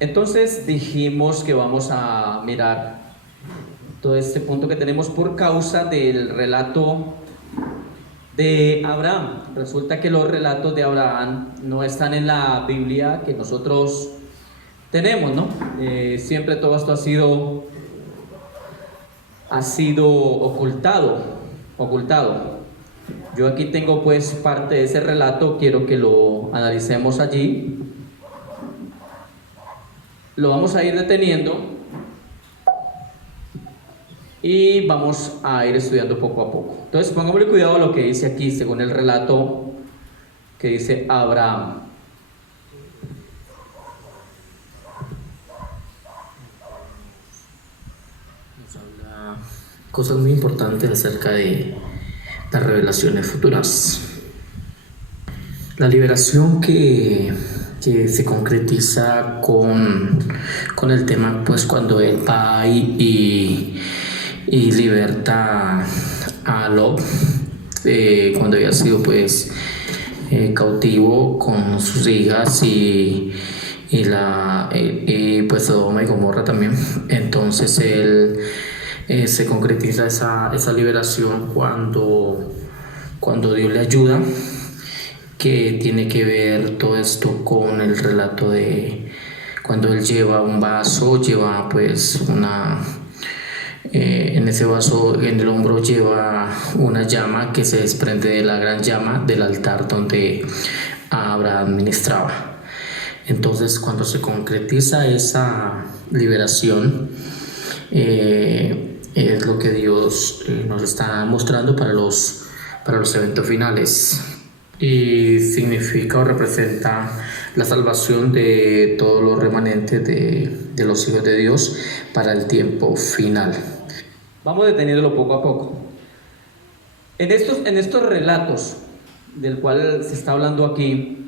Entonces dijimos que vamos a mirar todo este punto que tenemos por causa del relato de Abraham. Resulta que los relatos de Abraham no están en la Biblia que nosotros tenemos, ¿no? Siempre todo esto ha sido ocultado. Yo aquí tengo pues parte de ese relato, quiero que lo analicemos allí. Lo vamos a ir deteniendo y vamos a ir estudiando poco a poco. Entonces pongámosle cuidado a lo que dice aquí, según el relato que dice Abraham. Nos habla cosas muy importantes acerca de las revelaciones futuras. La liberación que se concretiza con el tema, pues cuando él va y liberta a Lot, cuando había sido pues cautivo con sus hijas y pues Sodoma y Gomorra también. Entonces él se concretiza esa liberación cuando Dios le ayuda, que tiene que ver todo esto con el relato de cuando él lleva un vaso, lleva pues en ese vaso en el hombro lleva una llama que se desprende de la gran llama del altar donde Abraham ministraba. Entonces cuando se concretiza esa liberación, es lo que Dios nos está mostrando para los eventos finales, y significa o representa la salvación de todos los remanentes de los hijos de Dios para el tiempo final. Vamos deteniéndolo poco a poco. En estos relatos del cual se está hablando aquí,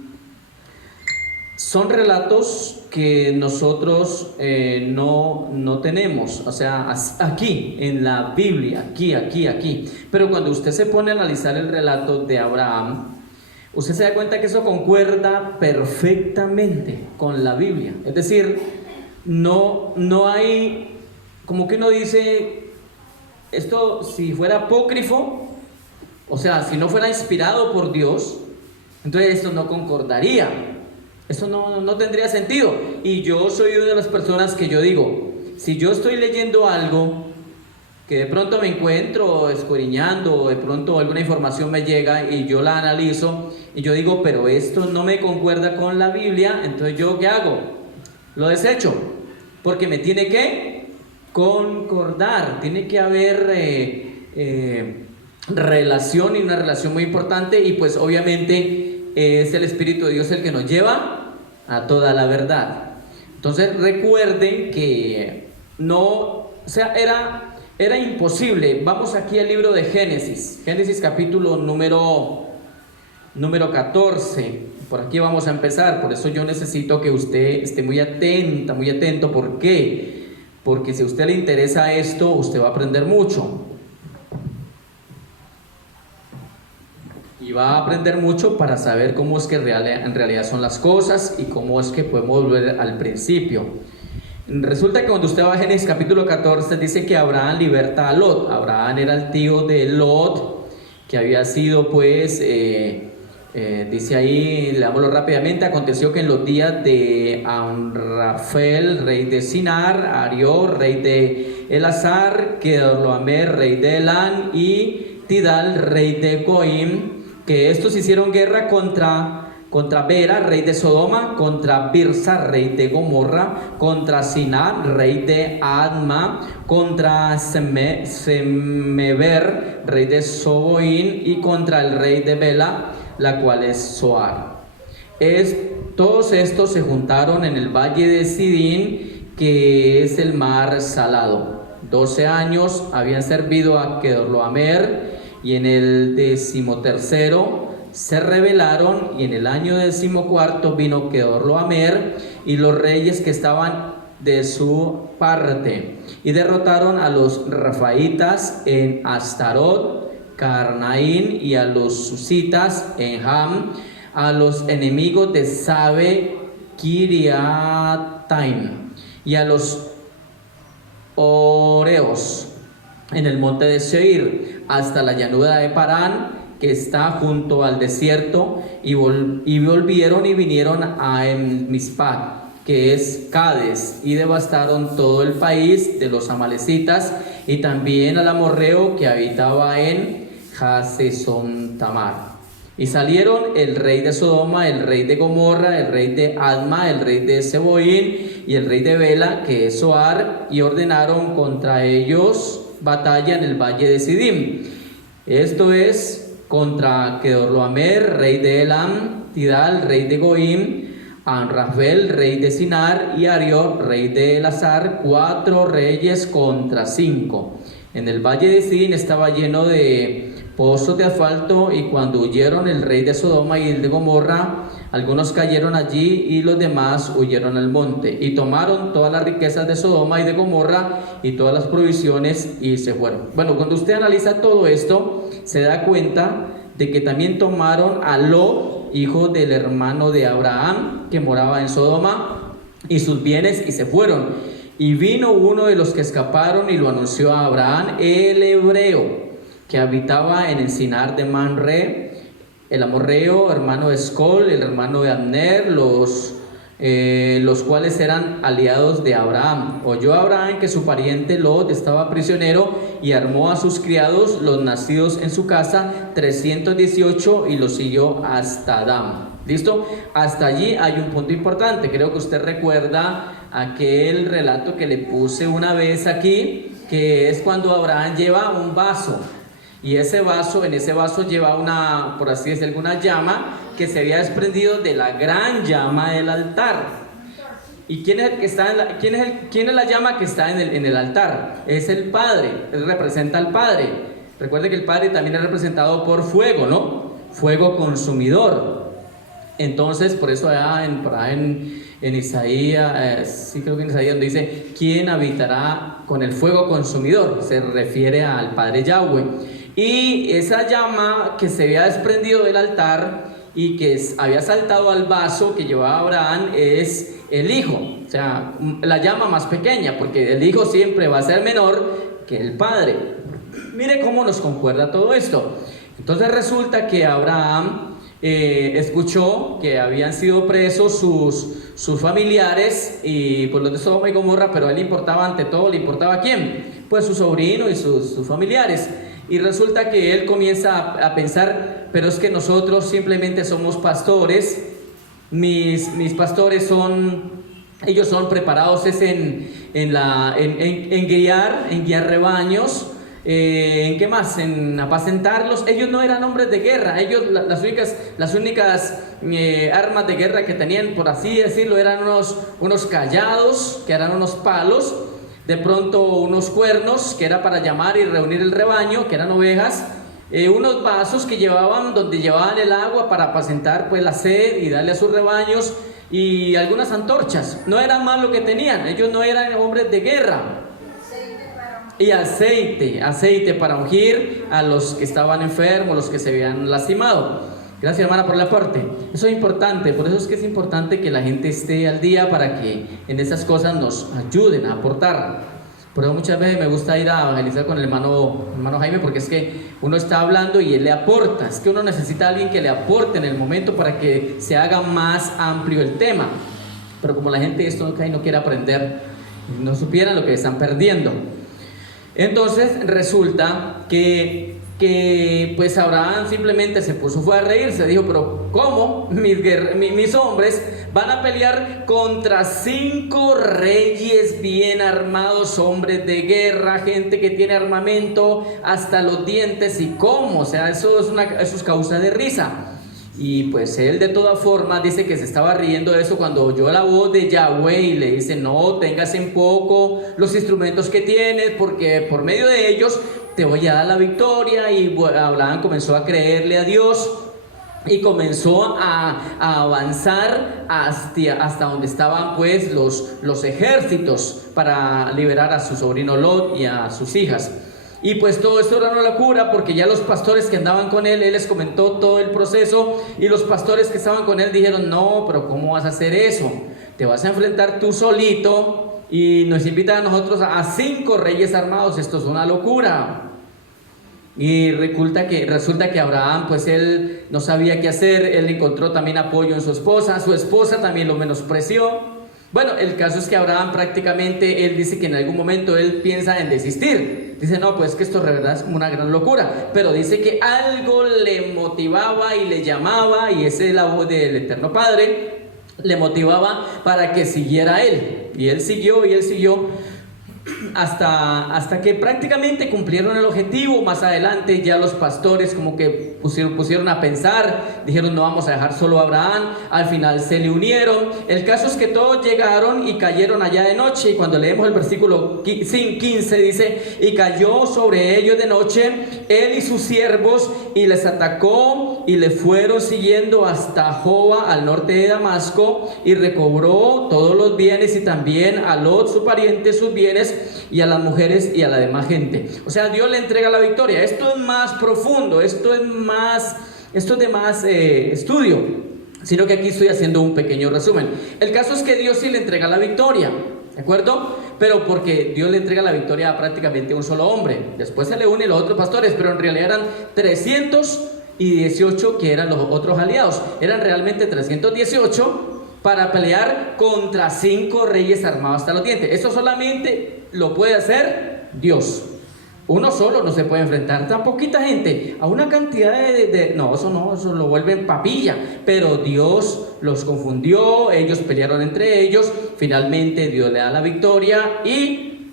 son relatos que nosotros no tenemos, o sea, aquí en la Biblia, aquí. Pero cuando usted se pone a analizar el relato de Abraham, usted se da cuenta que eso concuerda perfectamente con la Biblia. Es decir, no hay, como que uno dice, esto si fuera apócrifo, o sea, si no fuera inspirado por Dios, entonces esto no concordaría. Eso no tendría sentido. Y yo soy una de las personas que yo digo, si yo estoy leyendo algo que de pronto me encuentro escudriñando, o de pronto alguna información me llega y yo la analizo y yo digo, pero esto no me concuerda con la Biblia, entonces yo ¿qué hago? Lo desecho, porque me tiene que concordar, tiene que haber relación, y una relación muy importante, y pues obviamente es el Espíritu de Dios el que nos lleva a toda la verdad. Entonces recuerden que no, o sea, era imposible. Vamos aquí al libro de Génesis capítulo número 14. Por aquí vamos a empezar, por eso yo necesito que usted esté muy atenta, muy atento. ¿Por qué? Porque si a usted le interesa esto, usted va a aprender mucho. Y va a aprender mucho para saber cómo es que en realidad son las cosas y cómo es que podemos volver al principio. Resulta que cuando usted va a Génesis capítulo 14, dice que Abraham liberta a Lot. Abraham era el tío de Lot, que había sido pues, dice ahí, leámoslo rápidamente: aconteció que en los días de Amrafel, rey de Sinar, Arió, rey de Elazar, Kedorlaomer, rey de Elán, y Tidal, rey de Goim, que estos hicieron guerra contra Bera, rey de Sodoma, contra Birsa, rey de Gomorra, contra Sinar, rey de Adma, contra Semeber, rey de Soboín, y contra el rey de Bela, la cual es Zoar. Todos estos se juntaron en el valle de Sidín, que es el mar salado. 12 años habían servido a Kedorlaomer, y en el 13º se rebelaron, y en el año 14 vino Kedorlaomer y los reyes que estaban de su parte, y derrotaron a los Rafaitas en Astarot, Carnaín, y a los Susitas en Ham, a los enemigos de Sabe Kiriataim, y a los Oreos en el monte de Seir, hasta la llanura de Parán, que está junto al desierto, y volvieron y vinieron a Mizpah, que es Cades, y devastaron todo el país de los amalecitas, y también al amorreo que habitaba en Hasezon Tamar. Y salieron el rey de Sodoma, el rey de Gomorra, el rey de Adma, el rey de Seboín y el rey de Bela, que es Zoar, y ordenaron contra ellos batalla en el valle de Sidim. Esto es contra Kedorlaomer, rey de Elam, Tidal, rey de Goim, Anrafel, rey de Sinar, y Ariok, rey de Elazar, 4 reyes contra 5. En el valle de Sidim estaba lleno de pozos de asfalto, y cuando huyeron el rey de Sodoma y el de Gomorra, algunos cayeron allí y los demás huyeron al monte, y tomaron todas las riquezas de Sodoma y de Gomorra y todas las provisiones y se fueron. Bueno, cuando usted analiza todo esto, se da cuenta de que también tomaron a Lot, hijo del hermano de Abraham, que moraba en Sodoma, y sus bienes, y se fueron. Y vino uno de los que escaparon y lo anunció a Abraham, el hebreo, que habitaba en el Sinar de Manre, el amorreo, hermano de Escol, el hermano de Abner, los cuales eran aliados de Abraham. Oyó Abraham que su pariente Lot estaba prisionero, y armó a sus criados, los nacidos en su casa, 318, y los siguió hasta Adán. ¿Listo? Hasta allí hay un punto importante. Creo que usted recuerda aquel relato que le puse una vez aquí, que es cuando Abraham lleva un vaso, y en ese vaso lleva una, por así decirlo, una llama que se había desprendido de la gran llama del altar. ¿Y quién es el que está quién es la llama que está en el altar? Es el Padre. Él representa al Padre. Recuerde que el Padre también es representado por fuego, ¿no? Fuego consumidor. Entonces, por eso allá en Isaías, sí creo que en Isaías, donde dice, ¿quién habitará con el fuego consumidor? Se refiere al Padre Yahweh. Y esa llama que se había desprendido del altar y que había saltado al vaso que llevaba Abraham es el Hijo, o sea, la llama más pequeña, porque el Hijo siempre va a ser menor que el Padre. Mire cómo nos concuerda todo esto. Entonces resulta que Abraham escuchó que habían sido presos sus familiares, y por los de Sodoma y Gomorra, pero a él le importaba, ante todo, ¿le importaba a quién? Pues su sobrino y sus familiares. Y resulta que él comienza a pensar, pero es que nosotros simplemente somos pastores, mis pastores ellos son preparados en guiar rebaños, ¿en qué más? En apacentarlos. Ellos no eran hombres de guerra. Ellos, las únicas armas de guerra que tenían, por así decirlo, eran unos callados, que eran unos palos, de pronto unos cuernos, que era para llamar y reunir el rebaño, que eran ovejas, unos vasos que donde llevaban el agua para apacentar pues la sed y darle a sus rebaños, y algunas antorchas. No era más lo que tenían. Ellos no eran hombres de guerra. Y aceite para ungir a los que estaban enfermos, los que se habían lastimado. Gracias, hermana, por el aporte. Eso es importante, por eso es que es importante que la gente esté al día, para que en esas cosas nos ayuden a aportar. Por eso muchas veces me gusta ir a evangelizar con el hermano Jaime, porque es que uno está hablando y él le aporta. Es que uno necesita a alguien que le aporte en el momento para que se haga más amplio el tema. Pero como la gente esto no quiere aprender, no supieran lo que están perdiendo. Entonces resulta que pues Abraham simplemente fue a reírse. Dijo, pero ¿cómo mis hombres van a pelear contra 5 reyes bien armados, hombres de guerra, gente que tiene armamento hasta los dientes? ¿Y cómo? O sea, eso es causa de risa. Y pues él de todas formas dice que se estaba riendo de eso cuando oyó la voz de Yahweh, y le dice, no tengas en poco los instrumentos que tienes, porque por medio de ellos te voy a dar la victoria. Y Abraham comenzó a creerle a Dios y comenzó a avanzar hasta donde estaban pues los ejércitos, para liberar a su sobrino Lot y a sus hijas. Y pues todo esto era una locura porque ya los pastores que andaban con él les comentó todo el proceso y los pastores que estaban con él dijeron, no, pero ¿cómo vas a hacer eso? Te vas a enfrentar tú solito y nos invitan a nosotros a 5 reyes armados, esto es una locura. Y resulta que Abraham, pues él no sabía qué hacer, él encontró también apoyo en su esposa también lo menospreció. Bueno, el caso es que Abraham prácticamente, él dice que en algún momento él piensa en desistir. Dice, no, pues que esto de verdad es como una gran locura. Pero dice que algo le motivaba y le llamaba, y esa es la voz del Eterno Padre, le motivaba para que siguiera él. Y él siguió hasta que prácticamente cumplieron el objetivo. Más adelante ya los pastores como que pusieron a pensar, dijeron no vamos a dejar solo a Abraham, al final se le unieron. El caso es que todos llegaron y cayeron allá de noche, y cuando leemos el versículo 15 dice, y cayó sobre ellos de noche él y sus siervos, y les atacó, y le fueron siguiendo hasta Joba al norte de Damasco, y recobró todos los bienes, y también a Lot su pariente sus bienes, y a las mujeres y a la demás gente. O sea, Dios le entrega la victoria. Esto es más profundo, esto es de más estudio, sino que aquí estoy haciendo un pequeño resumen. El caso es que Dios sí le entrega la victoria, ¿de acuerdo? Pero porque Dios le entrega la victoria a prácticamente un solo hombre. Después se le unen los otros pastores, pero en realidad eran 318 que eran los otros aliados. Eran realmente 318 para pelear contra 5 reyes armados hasta los dientes. Eso solamente lo puede hacer Dios. Uno solo no se puede enfrentar tan poquita gente a una cantidad no, eso lo vuelven papilla. Pero Dios los confundió, ellos pelearon entre ellos, finalmente Dios le da la victoria y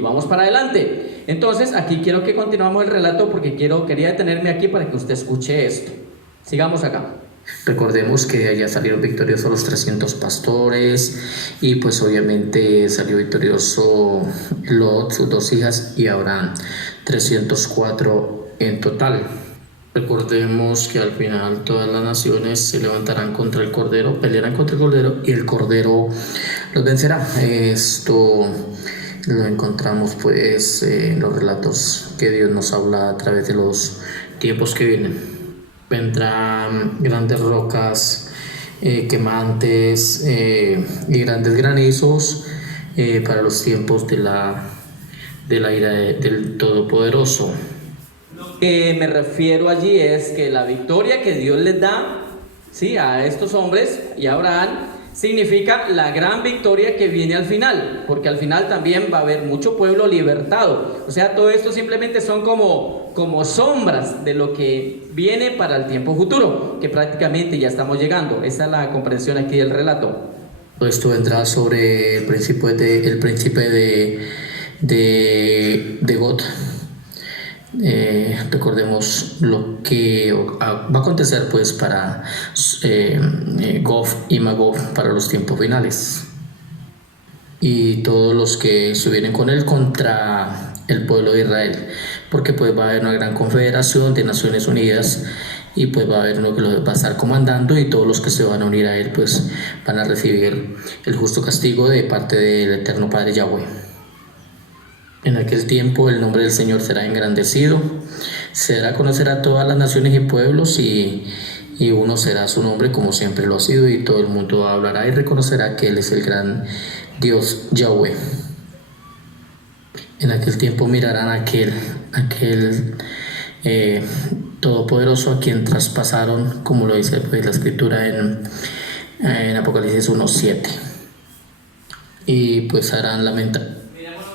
vamos para adelante. Entonces aquí quiero que continuemos el relato porque quería detenerme aquí para que usted escuche esto. Sigamos acá. Recordemos que allá salieron victoriosos los 300 pastores y pues obviamente salió victorioso Lot, sus 2 hijas y Abraham, 304 en total. Recordemos que al final todas las naciones se levantarán contra el Cordero, pelearán contra el Cordero y el Cordero los vencerá. Esto lo encontramos pues en los relatos que Dios nos habla a través de los tiempos que vienen. Vendrán grandes rocas quemantes y grandes granizos para los tiempos de la ira del Todopoderoso. Lo que me refiero allí es que la victoria que Dios les da, ¿sí?, a estos hombres y a Abraham significa la gran victoria que viene al final, porque al final también va a haber mucho pueblo libertado. O sea, todo esto simplemente son como sombras de lo que viene para el tiempo futuro, que prácticamente ya estamos llegando. Esa es la comprensión aquí del relato. Todo esto vendrá sobre el príncipe de God. Recordemos lo que va a acontecer pues para Gog y Magog para los tiempos finales, y todos los que subieron con él contra el pueblo de Israel, porque pues va a haber una gran confederación de Naciones Unidas y pues va a haber uno que lo va a estar comandando, y todos los que se van a unir a él pues van a recibir el justo castigo de parte del Eterno Padre Yahweh. En aquel tiempo el nombre del Señor será engrandecido, se dará a conocer a todas las naciones y pueblos, y uno será su nombre como siempre lo ha sido, y todo el mundo hablará y reconocerá que Él es el gran Dios Yahweh. En aquel tiempo mirarán a aquel todopoderoso a quien traspasaron, como lo dice pues la escritura en Apocalipsis 1:7, y pues harán lamentar.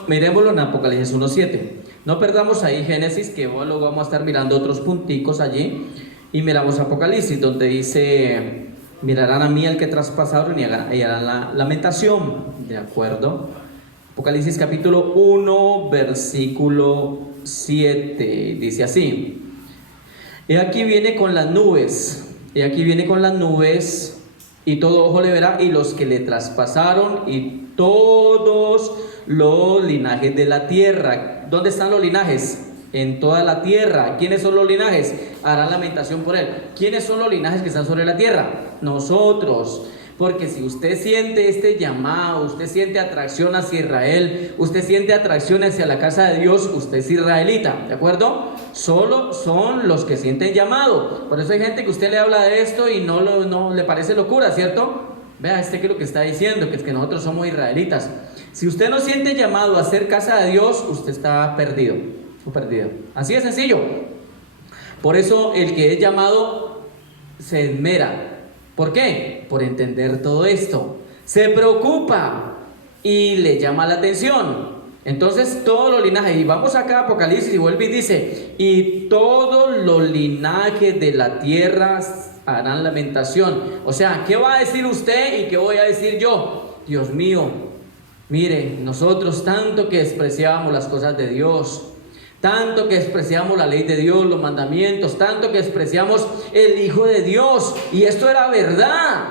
Miremoslo en Apocalipsis 1:7. No perdamos ahí Génesis, que luego vamos a estar mirando otros punticos allí, y miramos Apocalipsis, donde dice, mirarán a mí al que traspasaron y harán la lamentación, ¿de acuerdo? Apocalipsis capítulo 1, versículo 7, dice así: He aquí viene con las nubes, y todo ojo le verá, y los que le traspasaron, y todos los linajes de la tierra. ¿Dónde están los linajes? En toda la tierra. ¿Quiénes son los linajes? Harán lamentación por él. ¿Quiénes son los linajes que están sobre la tierra? Nosotros. Porque si usted siente este llamado, usted siente atracción hacia Israel, usted siente atracción hacia la casa de Dios, usted es israelita, ¿de acuerdo? Solo son los que sienten llamado. Por eso hay gente que usted le habla de esto y no le parece locura, ¿cierto? Vea, que es lo que está diciendo, que es que nosotros somos israelitas. Si usted no siente llamado a ser casa de Dios, usted está perdido, o perdido. Así de sencillo. Por eso el que es llamado se esmera. ¿Por qué? Por entender todo esto. Se preocupa y le llama la atención. Entonces todos los linajes, y vamos acá a Apocalipsis y vuelve y dice, y todos los linajes de la tierra harán lamentación. O sea, ¿qué va a decir usted y qué voy a decir yo? Dios mío, mire, nosotros tanto que despreciábamos las cosas de Dios, tanto que despreciamos la ley de Dios, los mandamientos, tanto que despreciamos el Hijo de Dios, y esto era verdad,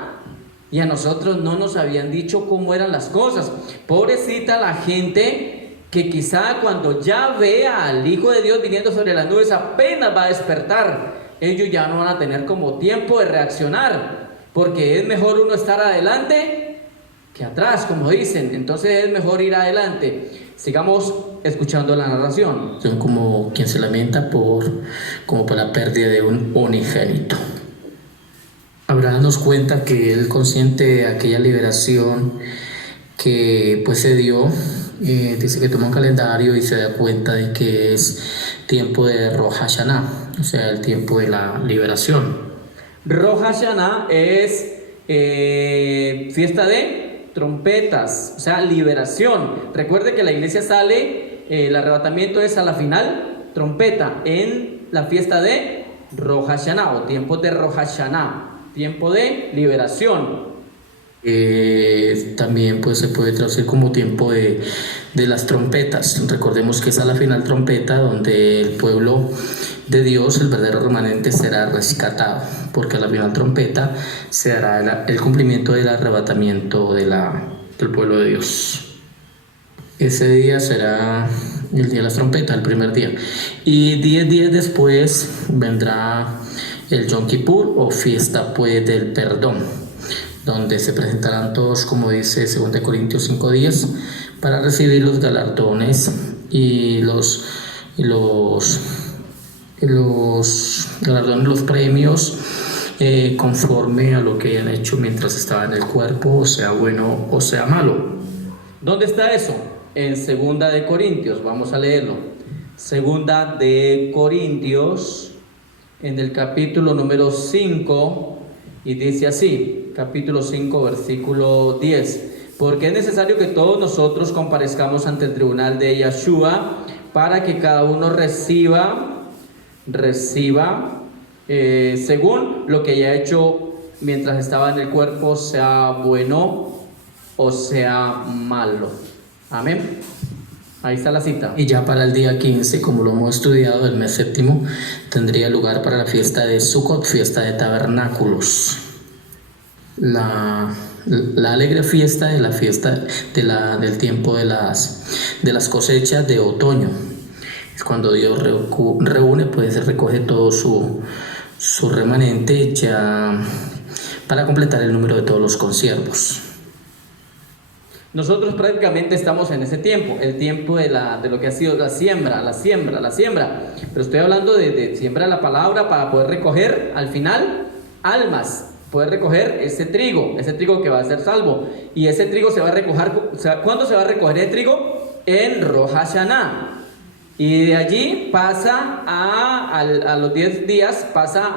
y a nosotros no nos habían dicho cómo eran las cosas. Pobrecita la gente que quizá cuando ya vea al Hijo de Dios viniendo sobre las nubes apenas va a despertar. Ellos ya no van a tener como tiempo de reaccionar, porque es mejor uno estar adelante que atrás, como dicen. Entonces es mejor ir adelante. Sigamos escuchando la narración. Son como quien se lamenta por la pérdida de un unigénito. Abraham nos cuenta que él, consciente de aquella liberación que pues se dio, dice que toma un calendario y se da cuenta de que es tiempo de Rosh Hashanah, o sea, el tiempo de la liberación. Rosh Hashanah es fiesta de trompetas, o sea, liberación. Recuerde que la iglesia sale, el arrebatamiento es a la final, trompeta, en la fiesta de Rosh Hashanah, o tiempo de Rosh Hashanah, tiempo de liberación. También pues se puede traducir como tiempo de las trompetas. Recordemos que es a la final trompeta donde el pueblo de Dios, el verdadero remanente, será rescatado, porque a la final trompeta se hará el cumplimiento del arrebatamiento del pueblo de Dios. Ese día será el día de las trompetas, el primer día, y 10 días después vendrá el Yom Kippur, o fiesta pues del perdón, donde se presentarán todos, como dice 2 Corintios 5:10, para recibir los galardones y los galardones, los premios, conforme a lo que hayan hecho mientras estaba en el cuerpo, o sea bueno o sea malo. ¿Dónde está eso? En 2 de Corintios, vamos a leerlo. 2 de Corintios, en el capítulo número 5, y dice así, capítulo 5, versículo 10. Porque es necesario que todos nosotros comparezcamos ante el tribunal de Yahshua, para que cada uno reciba según lo que haya hecho mientras estaba en el cuerpo, sea bueno o sea malo. Amén. Ahí está la cita. Y ya para el día 15, como lo hemos estudiado, el mes séptimo, tendría lugar para la fiesta de Sukkot, fiesta de tabernáculos. La alegre fiesta de la fiesta del tiempo de las cosechas de otoño. Es cuando Dios reúne, pues recoge todo su remanente ya para completar el número de todos los consiervos. Nosotros prácticamente estamos en ese tiempo, el tiempo de lo que ha sido la siembra. Pero estoy hablando de siembra la palabra para poder recoger al final almas, poder recoger ese trigo que va a ser salvo. Y ese trigo se va a recoger, ¿cuándo se va a recoger el trigo? En Rosh Hashanah. Y de allí pasa a los 10 días, pasa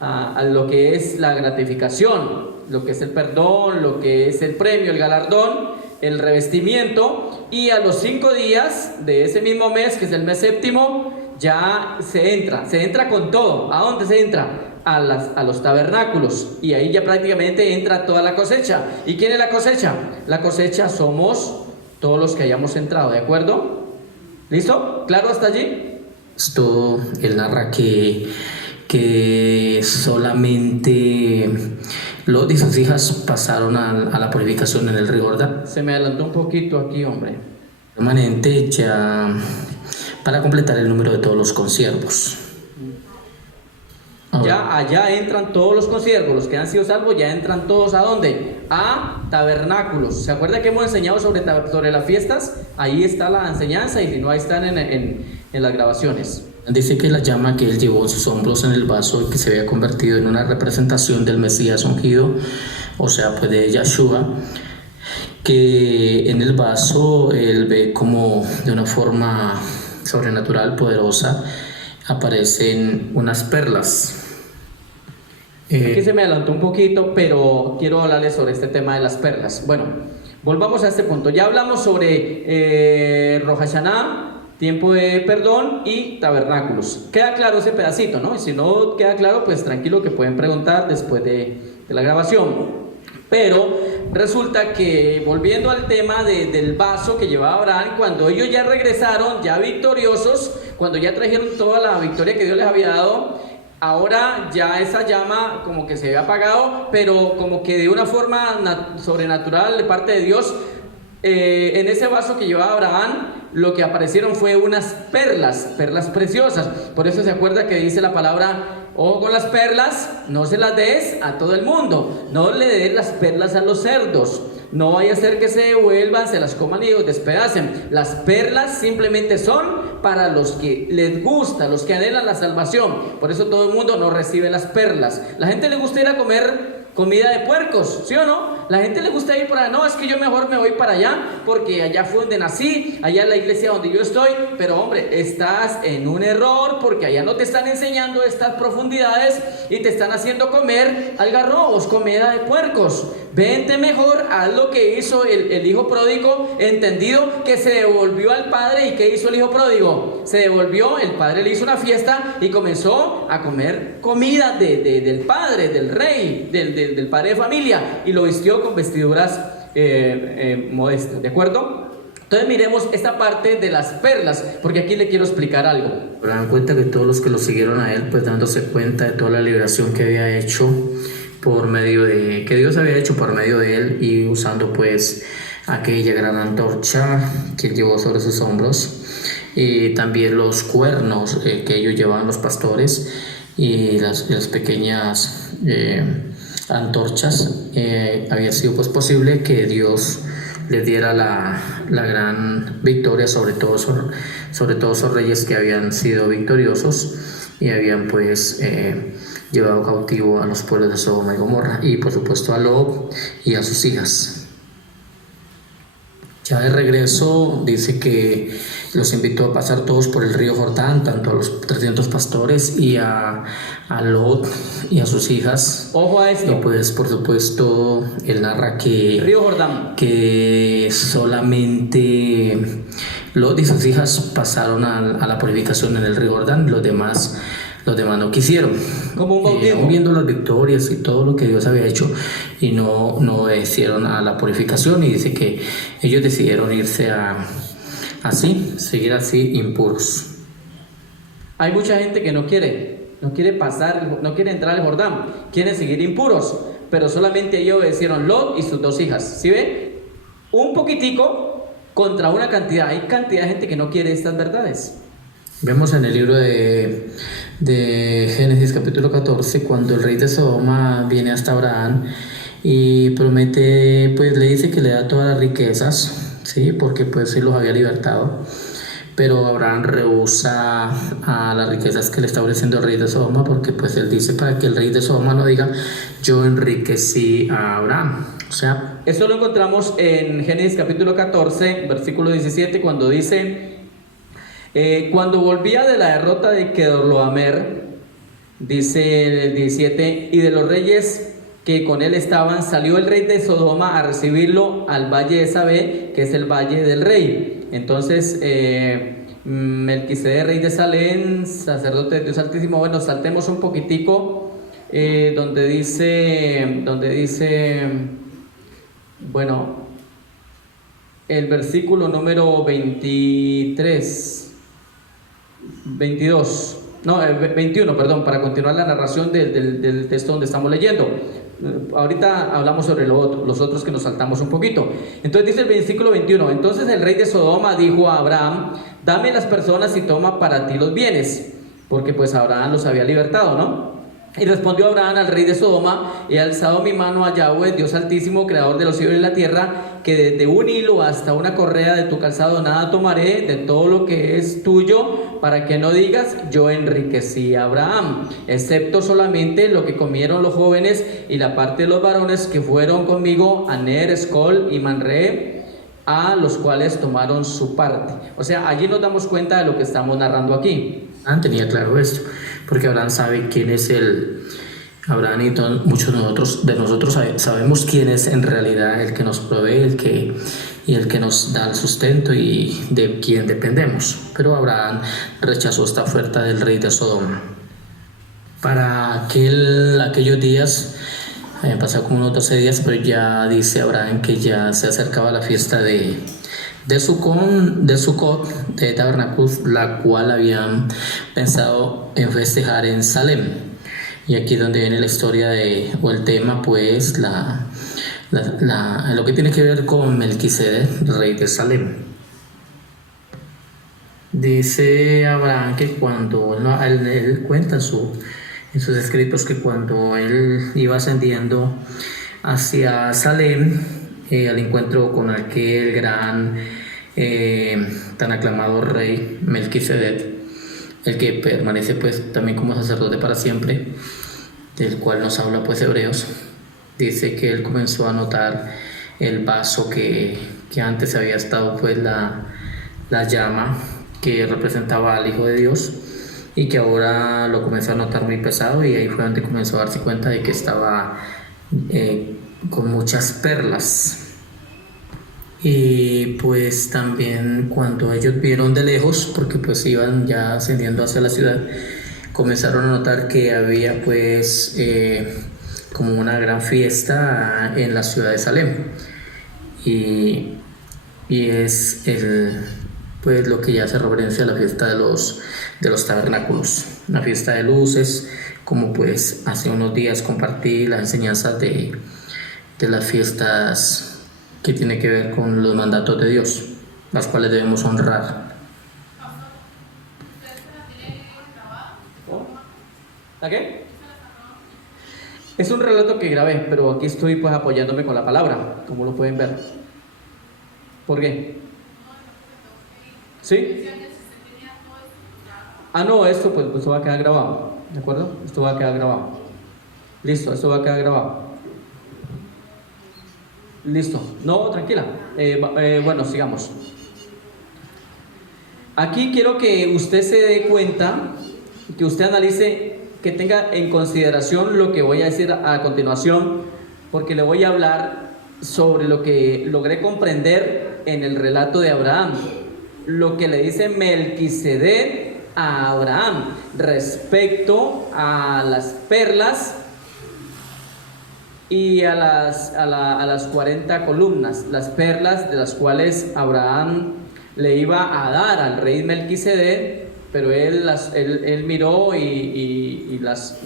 a lo que es la gratificación, lo que es el perdón, lo que es el premio, el galardón, el revestimiento, y a los 5 días de ese mismo mes, que es el mes séptimo, ya se entra con todo. ¿A dónde se entra? A los tabernáculos, y ahí ya prácticamente entra toda la cosecha. ¿Y quién es la cosecha? La cosecha somos todos los que hayamos entrado, ¿de acuerdo? ¿Listo? ¿Claro hasta allí? Esto, él narra que solamente Lot y sus hijas pasaron a la purificación en el río Jordán. Se me adelantó un poquito aquí, hombre. Remanente ya para completar el número de todos los consiervos. Ya allá entran todos los consiervos, los que han sido salvos, ya entran todos ¿a dónde? A tabernáculos. ¿Se acuerda que hemos enseñado sobre las fiestas? Ahí está la enseñanza, y si no, ahí están en las grabaciones. Dice que la llama que él llevó en sus hombros en el vaso, que se había convertido en una representación del Mesías ungido, o sea, pues de Yahshua, que en el vaso él ve como de una forma sobrenatural, poderosa, aparecen unas perlas. Aquí se me adelantó un poquito, pero quiero hablarles sobre este tema de las perlas. Bueno, volvamos a este punto. Ya hablamos sobre Rosh Hashanah, tiempo de perdón, y tabernáculos. Queda claro ese pedacito, ¿no? Y si no queda claro, pues tranquilo, que pueden preguntar después de la grabación. Pero resulta que, volviendo al tema del vaso que llevaba Abraham, cuando ellos ya regresaron, ya victoriosos, cuando ya trajeron toda la victoria que Dios les había dado, ahora ya esa llama como que se había apagado, pero como que de una forma sobrenatural de parte de Dios, en ese vaso que llevaba Abraham, lo que aparecieron fue unas perlas preciosas. Por eso se acuerda que dice la palabra: ojo con las perlas, no se las des a todo el mundo, no le des las perlas a los cerdos, no vaya a ser que se devuelvan, se las coman y los despedacen. Las perlas simplemente son para los que les gusta, los que anhelan la salvación. Por eso todo el mundo no recibe las perlas. La gente le gusta ir a comer comida de puercos, ¿sí o no? La gente le gusta ir por allá. No, es que yo mejor me voy para allá, porque allá fue donde nací, allá es la iglesia donde yo estoy. Pero hombre, estás en un error, porque allá no te están enseñando estas profundidades y te están haciendo comer algarrobos, comida de puercos. Vente mejor, haz lo que hizo el hijo pródigo, entendido que se devolvió al padre. ¿Y qué hizo el hijo pródigo? Se devolvió, el padre le hizo una fiesta y comenzó a comer comida del padre, del rey, del padre de familia, y lo vistió con vestiduras modestas, ¿de acuerdo? Entonces miremos esta parte de las perlas, porque aquí le quiero explicar algo. Dan cuenta que todos los que lo siguieron a él, pues dándose cuenta de toda la liberación que había hecho por medio de, que Dios había hecho por medio de él, y usando pues aquella gran antorcha que él llevó sobre sus hombros, y también los cuernos que ellos llevaban los pastores, y las pequeñas antorchas, había sido pues posible que Dios les diera la gran victoria sobre todos esos reyes que habían sido victoriosos y habían pues llevado cautivo a los pueblos de Sodoma y Gomorra, y por supuesto a Lot y a sus hijas. Ya de regreso dice que los invitó a pasar todos por el río Jordán, tanto a los 300 pastores y a Lot y a sus hijas. Ojo a esto. Y pues por supuesto él narra que río Jordán, que solamente Lot y sus hijas pasaron a la purificación en el río Jordán, los demás no quisieron. Como un bautismo. Viendo las victorias y todo lo que Dios había hecho, y no hicieron a la purificación, y dice que ellos decidieron irse seguir así impuros. Hay mucha gente que no quiere pasar, no quiere entrar al Jordán, quiere seguir impuros, pero solamente ellos obedecieron, Lot y sus 2 hijas. ¿Sí ve? Un poquitico contra una cantidad. Hay cantidad de gente que no quiere estas verdades. Vemos en el libro de Génesis capítulo 14, cuando el rey de Sodoma viene hasta Abraham y promete, pues le dice que le da todas las riquezas, ¿sí? Porque pues él los había libertado, pero Abraham rehúsa a las riquezas que le está ofreciendo el rey de Sodoma, porque pues él dice, para que el rey de Sodoma no diga: yo enriquecí a Abraham. O sea, eso lo encontramos en Génesis capítulo 14, versículo 17, cuando dice: cuando volvía de la derrota de Kedorlaomer, dice el 17, y de los reyes que con él estaban, salió el rey de Sodoma a recibirlo al valle de Sabé, que es el valle del rey. Entonces Melquisedec, rey de Salem, sacerdote de Dios Altísimo. Bueno, saltemos un poquitico donde dice, bueno, el versículo número 21, perdón, para continuar la narración del texto donde estamos leyendo. Ahorita hablamos sobre los otros que nos saltamos un poquito. Entonces dice el versículo 21: entonces el rey de Sodoma dijo a Abraham: dame las personas y toma para ti los bienes, porque pues Abraham los había libertado, ¿no? Y respondió Abraham al rey de Sodoma: he alzado mi mano a Yahweh, Dios altísimo, creador de los cielos y la tierra, que desde un hilo hasta una correa de tu calzado nada tomaré de todo lo que es tuyo, para que no digas: yo enriquecí a Abraham, excepto solamente lo que comieron los jóvenes y la parte de los varones que fueron conmigo, Aner, Escol y Manre, a los cuales tomaron su parte. O sea, allí nos damos cuenta de lo que estamos narrando aquí. Tenía claro esto, porque Abraham sabe quién es Abraham y muchos de nosotros sabemos quién es en realidad el que nos provee, el que nos da el sustento y de quien dependemos. Pero Abraham rechazó esta oferta del rey de Sodoma. Para aquellos días, habían pasado como unos 12 días, pero ya dice Abraham que ya se acercaba la fiesta de Sukkot, de Tabernáculos, la cual habían pensado en festejar en Salem. Y aquí donde viene la historia o el tema, pues lo que tiene que ver con Melquisedec, rey de Salem. Dice Abraham que cuando él cuenta en sus escritos que cuando él iba ascendiendo hacia Salem, al encuentro con aquel gran, tan aclamado rey Melquisedec, el que permanece pues también como sacerdote para siempre, del cual nos habla pues Hebreos, dice que él comenzó a notar el vaso que antes había estado pues la llama que representaba al Hijo de Dios, y que ahora lo comenzó a notar muy pesado, y ahí fue donde comenzó a darse cuenta de que estaba con muchas perlas. Y pues también cuando ellos vieron de lejos, porque pues iban ya ascendiendo hacia la ciudad, comenzaron a notar que había pues como una gran fiesta en la ciudad de Salem, y es pues lo que ya hace referencia a la fiesta de los tabernáculos, una fiesta de luces, como pues hace unos días compartí las enseñanzas de las fiestas que tiene que ver con los mandatos de Dios, las cuales debemos honrar. ¿A qué? Es un relato que grabé, pero aquí estoy pues apoyándome con la palabra, como lo pueden ver. ¿Por qué? ¿Sí? No, esto pues va a quedar grabado, ¿de acuerdo? Esto va a quedar grabado. Listo, esto va a quedar grabado. Listo. No, tranquila. Bueno, sigamos. Aquí quiero que usted se dé cuenta, que usted analice, que tenga en consideración lo que voy a decir a continuación, porque le voy a hablar sobre lo que logré comprender en el relato de Abraham, lo que le dice Melquisedec a Abraham respecto a las perlas y a las 40 columnas, las perlas de las cuales Abraham le iba a dar al rey Melquisedec, pero él miró y las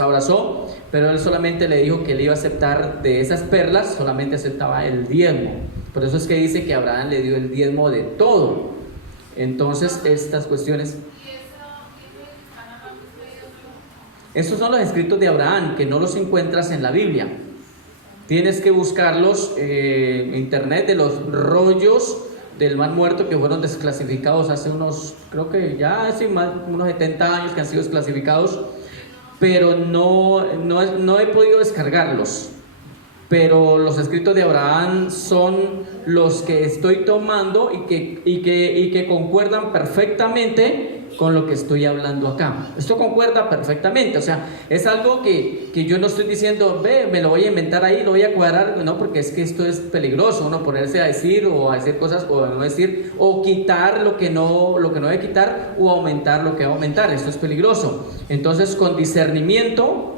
abrazó, pero él solamente le dijo que él iba a aceptar de esas perlas, solamente aceptaba el diezmo. Por eso es que dice que Abraham le dio el diezmo de todo. Entonces estas cuestiones, estos son los escritos de Abraham, que no los encuentras en la Biblia. Tienes que buscarlos en internet, de los rollos del Mar Muerto que fueron desclasificados hace unos, creo que ya hace unos 70 años que han sido desclasificados, pero no he podido descargarlos. Pero los escritos de Abraham son los que estoy tomando y que concuerdan perfectamente con lo que estoy hablando acá. Esto concuerda perfectamente, o sea, es algo que yo no estoy diciendo, me lo voy a inventar ahí, lo voy a cuadrar, no, porque es que esto es peligroso, uno ponerse a decir o a decir cosas o a no decir, o quitar lo que no debe quitar, o aumentar lo que va a aumentar. Esto es peligroso. Entonces, con discernimiento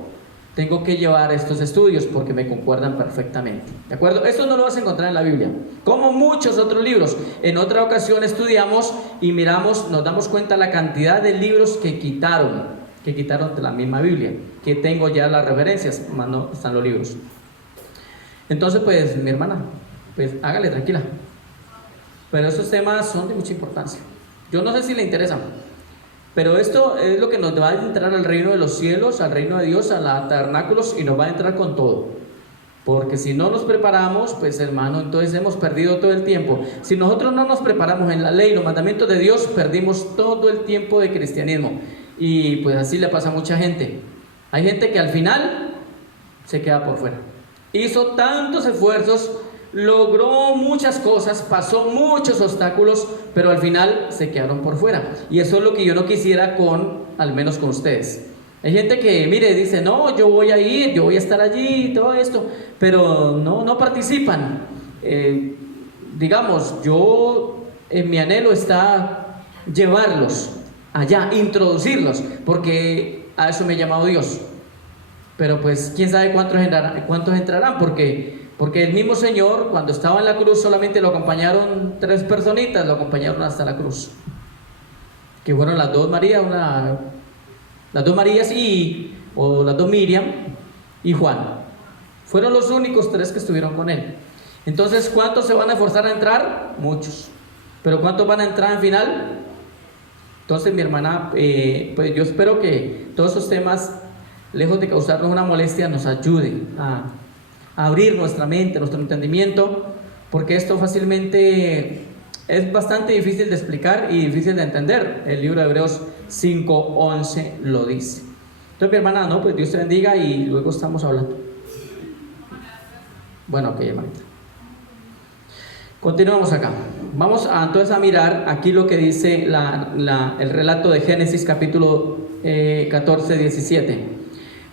tengo que llevar estos estudios porque me concuerdan perfectamente, ¿de acuerdo? Esto no lo vas a encontrar en la Biblia, como muchos otros libros. En otra ocasión estudiamos y miramos, nos damos cuenta la cantidad de libros que quitaron de la misma Biblia, que tengo ya las referencias, más no están los libros. Entonces, pues, mi hermana, pues hágale, tranquila. Pero estos temas son de mucha importancia. Yo no sé si le interesan, Pero esto es lo que nos va a entrar al reino de los cielos, al reino de Dios, a los tabernáculos, y nos va a entrar con todo. Porque si no nos preparamos, pues hermano, entonces hemos perdido todo el tiempo. Si nosotros no nos preparamos en la ley y los mandamientos de Dios, perdimos todo el tiempo de cristianismo. Y pues así le pasa a mucha gente. Hay gente que al final se queda por fuera. Hizo tantos esfuerzos, logró muchas cosas, pasó muchos obstáculos, pero al final se quedaron por fuera. Y eso es lo que yo no quisiera al menos con ustedes. Hay gente que, mire, dice, no, yo voy a ir, yo voy a estar allí, todo esto, pero no participan. Digamos, yo, en mi anhelo está llevarlos allá, introducirlos, porque a eso me ha llamado Dios. Pero pues, quién sabe cuántos entrarán, porque el mismo Señor, cuando estaba en la cruz, solamente lo acompañaron 3 personitas, lo acompañaron hasta la cruz, que fueron las 2 Marías, las 2 Marías o las 2 Miriam y Juan. Fueron los únicos 3 que estuvieron con él. Entonces, ¿cuántos se van a esforzar a entrar? Muchos. ¿Pero cuántos van a entrar al final? Entonces, mi hermana, pues yo espero que todos esos temas, lejos de causarnos una molestia, nos ayuden a abrir nuestra mente, nuestro entendimiento, porque esto fácilmente es bastante difícil de explicar y difícil de entender. El libro de Hebreos 5:11 lo dice. Entonces, mi hermana, no, pues Dios te bendiga y luego estamos hablando. Bueno, ok, hermanita. Continuamos acá. Vamos entonces a mirar aquí lo que dice el relato de Génesis capítulo 14, 17.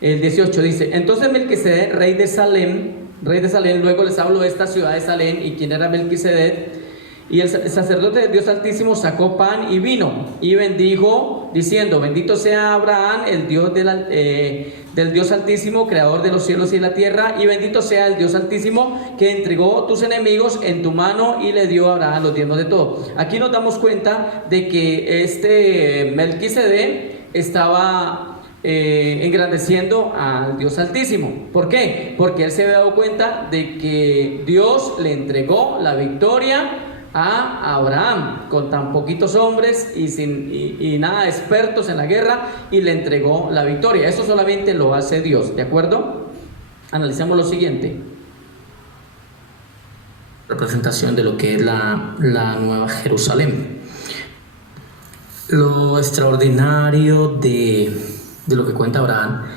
El 18 dice: entonces Melquisedec, rey de Salem, luego les hablo de esta ciudad de Salem y quién era Melquisedec. Y el sacerdote del Dios Altísimo sacó pan y vino y bendijo, diciendo: bendito sea Abraham, el Dios del Dios Altísimo, creador de los cielos y la tierra, y bendito sea el Dios Altísimo que entregó tus enemigos en tu mano y le dio a Abraham los diezmos de todo. Aquí nos damos cuenta de que este Melquisedec estaba engrandeciendo al Dios Altísimo. ¿Por qué? Porque él se había dado cuenta de que Dios le entregó la victoria a Abraham con tan poquitos hombres y nada expertos en la guerra, y le entregó la victoria. Eso solamente lo hace Dios, ¿de acuerdo? Analicemos lo siguiente. Representación de lo que es la Nueva Jerusalén. Lo extraordinario de lo que cuenta Abraham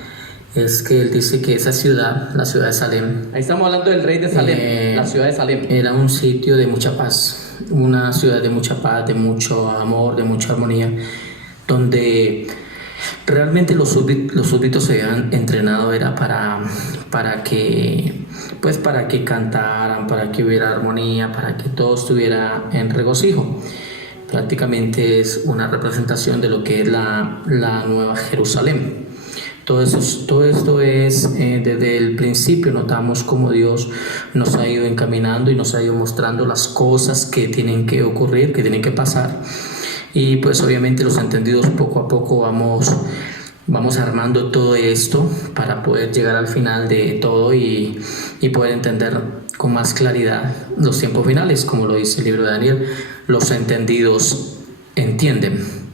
es que él dice que esa ciudad, la ciudad de Salem, ahí estamos hablando del rey de Salem, la ciudad de Salem, era un sitio de mucha paz, una ciudad de mucha paz, de mucho amor, de mucha armonía, donde realmente los súbditos se habían entrenado era para que cantaran, para que hubiera armonía, para que todo estuviera en regocijo. Prácticamente es una representación de lo que es la Nueva Jerusalén. Todo esto es, desde el principio notamos cómo Dios nos ha ido encaminando y nos ha ido mostrando las cosas que tienen que ocurrir, que tienen que pasar. Y pues obviamente los entendidos poco a poco vamos armando todo esto para poder llegar al final de todo y poder entender con más claridad los tiempos finales. Como lo dice el libro de Daniel, los entendidos entienden.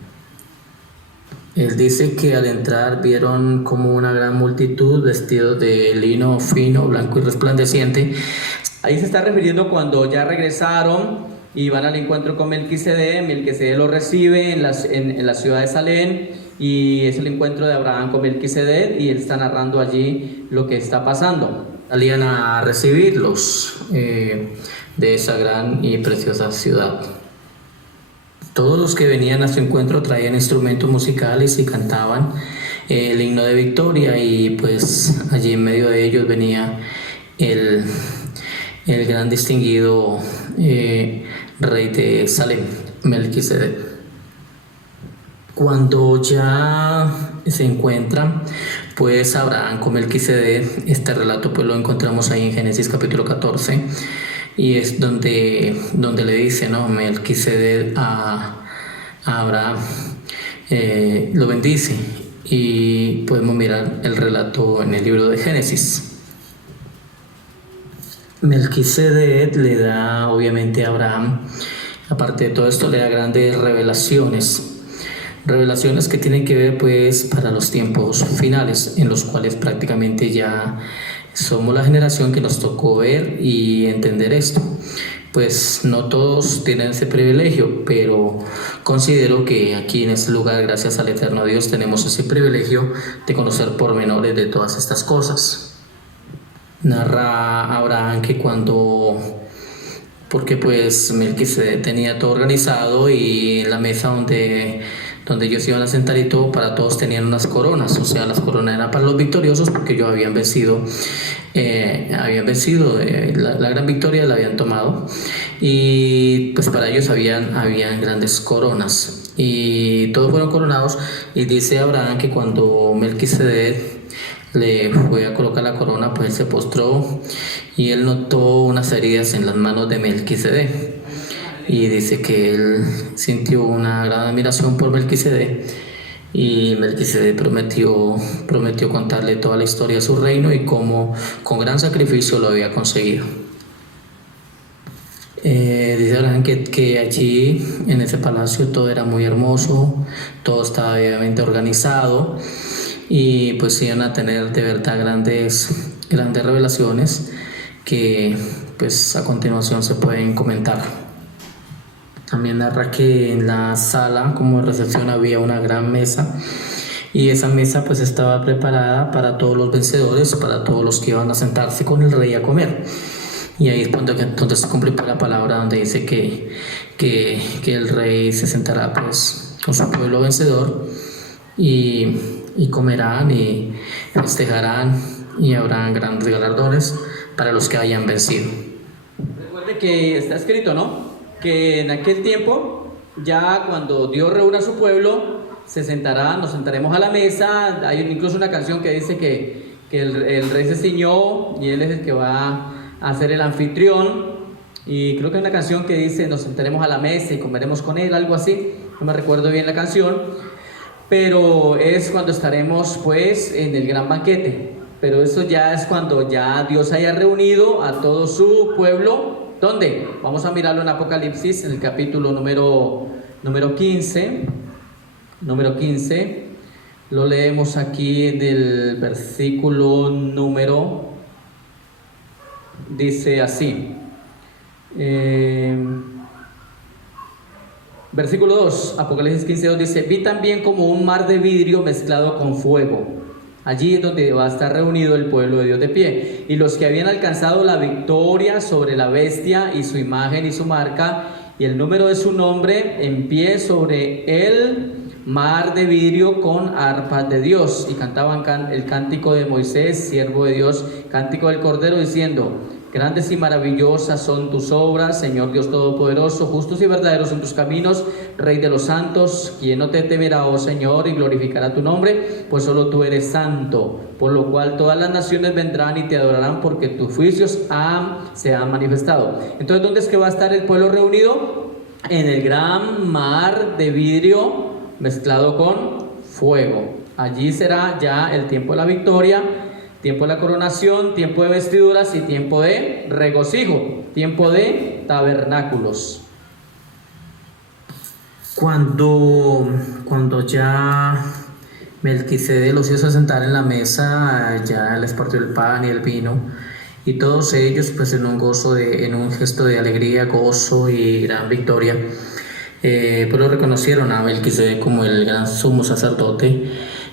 Él dice que al entrar vieron como una gran multitud vestidos de lino fino, blanco y resplandeciente. Ahí se está refiriendo cuando ya regresaron y van al encuentro con Melquisedec. Melquisedec lo recibe en la ciudad de Salem, y es el encuentro de Abraham con Melquisedec, y él está narrando allí lo que está pasando. Salían a recibirlos de esa gran y preciosa ciudad. Todos los que venían a su encuentro traían instrumentos musicales y cantaban el himno de victoria, y pues allí en medio de ellos venía el gran distinguido rey de Salem, Melquisedec. Cuando ya se encuentran pues Abraham con Melquisedec, este relato pues lo encontramos ahí en Génesis capítulo 14, y es donde le dice, ¿no?, Melquisedec a Abraham, lo bendice, y podemos mirar el relato en el libro de Génesis. Melquisedec le da obviamente a Abraham, aparte de todo esto, le da grandes revelaciones Revelaciones que tienen que ver pues para los tiempos finales, en los cuales prácticamente ya somos la generación que nos tocó ver y entender esto. Pues no todos tienen ese privilegio, pero considero que aquí en este lugar, gracias al eterno Dios, tenemos ese privilegio de conocer pormenores de todas estas cosas. Narra Abraham que porque pues Melquisedec tenía todo organizado, y en la mesa donde ellos iban a sentar y todo, para todos tenían unas coronas, o sea, las coronas eran para los victoriosos, porque ellos habían vencido, la gran victoria la habían tomado, y pues para ellos habían grandes coronas, y todos fueron coronados. Y dice Abraham que cuando Melquisedec le fue a colocar la corona, pues él se postró y él notó unas heridas en las manos de Melquisedec, y dice que él sintió una gran admiración por Melquisedec, y Melquisedec prometió contarle toda la historia de su reino y cómo con gran sacrificio lo había conseguido. Dice Abraham que allí en ese palacio todo era muy hermoso, todo estaba debidamente organizado, y pues iban a tener de verdad grandes revelaciones que pues a continuación se pueden comentar. También narra que en la sala como recepción había una gran mesa, y esa mesa pues estaba preparada para todos los vencedores, para todos los que iban a sentarse con el rey a comer. Y ahí es donde se cumple la palabra donde dice que el rey se sentará pues con su pueblo vencedor, y comerán y festejarán, y habrán grandes galardones para los que hayan vencido. Recuerde que está escrito, ¿no?, que en aquel tiempo, ya cuando Dios reúna a su pueblo, nos sentaremos a la mesa. Hay incluso una canción que dice que el rey se ciñó y él es el que va a ser el anfitrión, y creo que hay una canción que dice nos sentaremos a la mesa y comeremos con él, algo así, no me recuerdo bien la canción, pero es cuando estaremos pues en el gran banquete. Pero eso ya es cuando ya Dios haya reunido a todo su pueblo. ¿Dónde? Vamos a mirarlo en Apocalipsis, en el capítulo número 15. Número 15. Lo leemos aquí del versículo número. Dice así. Versículo 2, Apocalipsis 15:2 dice: vi también como un mar de vidrio mezclado con fuego. Allí es donde va a estar reunido el pueblo de Dios de pie, y los que habían alcanzado la victoria sobre la bestia y su imagen y su marca y el número de su nombre, en pie sobre el mar de vidrio con arpas de Dios, y cantaban el cántico de Moisés, siervo de Dios, cántico del Cordero, diciendo: grandes y maravillosas son tus obras, Señor Dios Todopoderoso, justos y verdaderos son tus caminos, Rey de los santos. ¿Quién no te temerá, oh Señor, y glorificará tu nombre? Pues solo tú eres santo, por lo cual todas las naciones vendrán y te adorarán, porque tus juicios se han manifestado. Entonces, ¿dónde es que va a estar el pueblo reunido? En el gran mar de vidrio mezclado con fuego. Allí será ya el tiempo de la victoria, tiempo de la coronación, tiempo de vestiduras y tiempo de regocijo, tiempo de tabernáculos. Cuando ya Melquisedec los hizo sentar en la mesa, ya les partió el pan y el vino, y todos ellos pues en un gesto de alegría, gozo y gran victoria, pero reconocieron a Melquisedec como el gran sumo sacerdote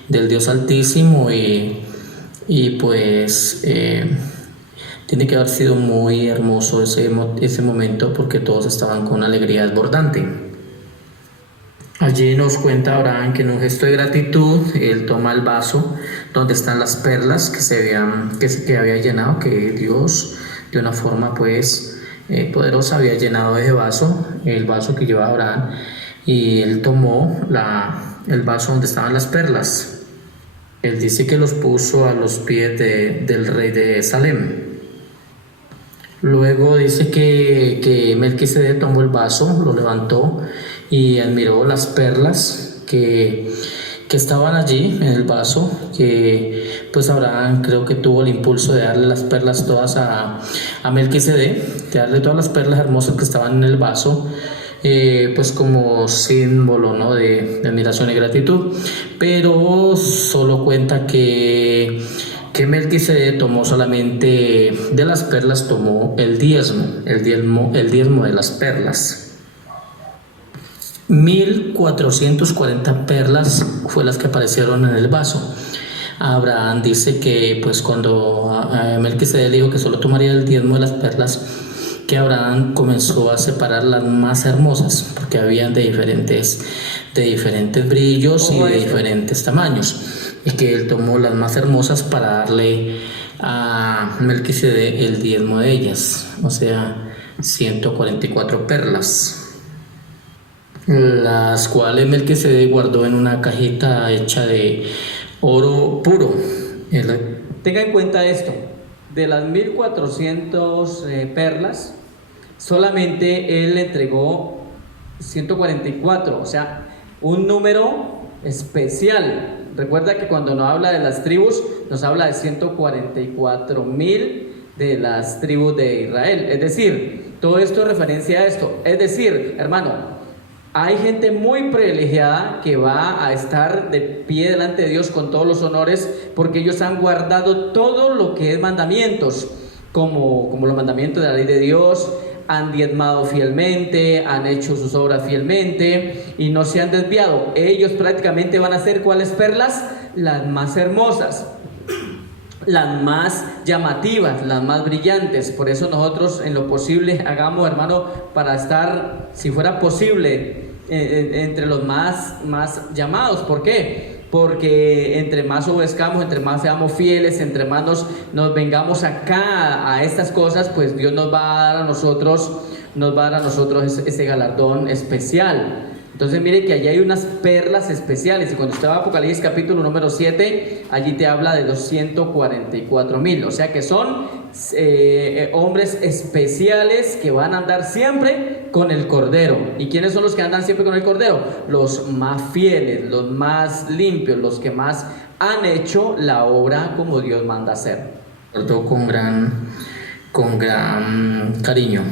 del Dios Altísimo, y pues tiene que haber sido muy hermoso ese momento, porque todos estaban con alegría desbordante. Allí nos cuenta Abraham que en un gesto de gratitud él toma el vaso donde están las perlas que había llenado, que Dios de una forma pues poderosa había llenado ese vaso, el vaso que llevaba Abraham, y él tomó el vaso donde estaban las perlas. Él dice que los puso a los pies del rey de Salem. Luego dice que Melquisedec tomó el vaso, lo levantó y admiró las perlas que estaban allí en el vaso, que pues Abraham creo que tuvo el impulso de darle las perlas todas a Melquisedec, de darle todas las perlas hermosas que estaban en el vaso, pues como símbolo, ¿no?, de admiración y gratitud, pero solo cuenta que Melquisedec tomó solamente de las perlas, tomó el diezmo de las perlas. 1440 perlas fue las que aparecieron en el vaso. Abraham dice que pues cuando Melquisedec dijo que solo tomaría el diezmo de las perlas, que Abraham comenzó a separar las más hermosas, porque habían de diferentes brillos y de diferentes tamaños, y que él tomó las más hermosas para darle a Melquisedec el diezmo de ellas, o sea, 144 perlas, las cuales Melquisedec guardó en una cajita hecha de oro puro. Tenga en cuenta esto, de las 1400 perlas, solamente él entregó 144, o sea, un número especial. Recuerda que cuando nos habla de las tribus, nos habla de 144,000 de las tribus de Israel. Es decir, todo esto es referencia a esto. Es decir, hermano, hay gente muy privilegiada que va a estar de pie delante de Dios con todos los honores, porque ellos han guardado todo lo que es mandamientos, como los mandamientos de la ley de Dios, han diezmado fielmente, han hecho sus obras fielmente y no se han desviado. Ellos prácticamente van a ser, ¿cuáles perlas? Las más hermosas, las más llamativas, las más brillantes. Por eso nosotros en lo posible hagamos, hermano, para estar, si fuera posible, entre los más llamados. ¿Por qué? Porque entre más obedezcamos, entre más seamos fieles, entre más nos vengamos acá a estas cosas, pues Dios nos va a dar a nosotros ese galardón especial. Entonces mire que allí hay unas perlas especiales, y cuando usted va a Apocalipsis capítulo número 7, allí te habla de 244,000, o sea que son hombres especiales que van a andar siempre con el Cordero. ¿Y quiénes son los que andan siempre con el Cordero? Los más fieles, los más limpios, los que más han hecho la obra como Dios manda hacer. Con gran cariño.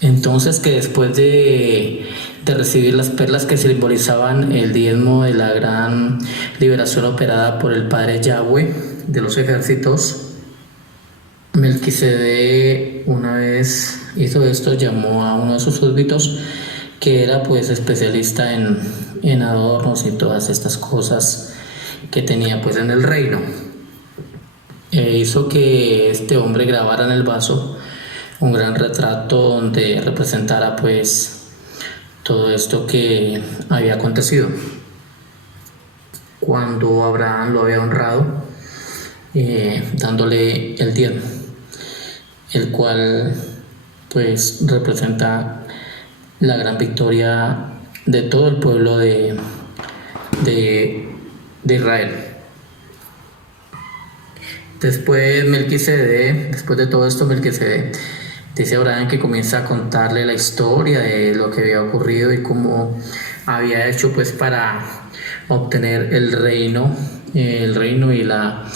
Entonces, que después de recibir las perlas que simbolizaban el diezmo de la gran liberación operada por el Padre Yahweh de los ejércitos, Melquisedec, una vez hizo esto, llamó a uno de sus súbditos, que era pues especialista en adornos y todas estas cosas que tenía pues en el reino, e hizo que este hombre grabara en el vaso un gran retrato donde representara pues todo esto que había acontecido cuando Abraham lo había honrado, dándole el diezmo, el cual pues representa la gran victoria de todo el pueblo de Israel. Después de todo esto, Melquisedec dice a Abraham que comienza a contarle la historia de lo que había ocurrido y cómo había hecho pues para obtener el reino y la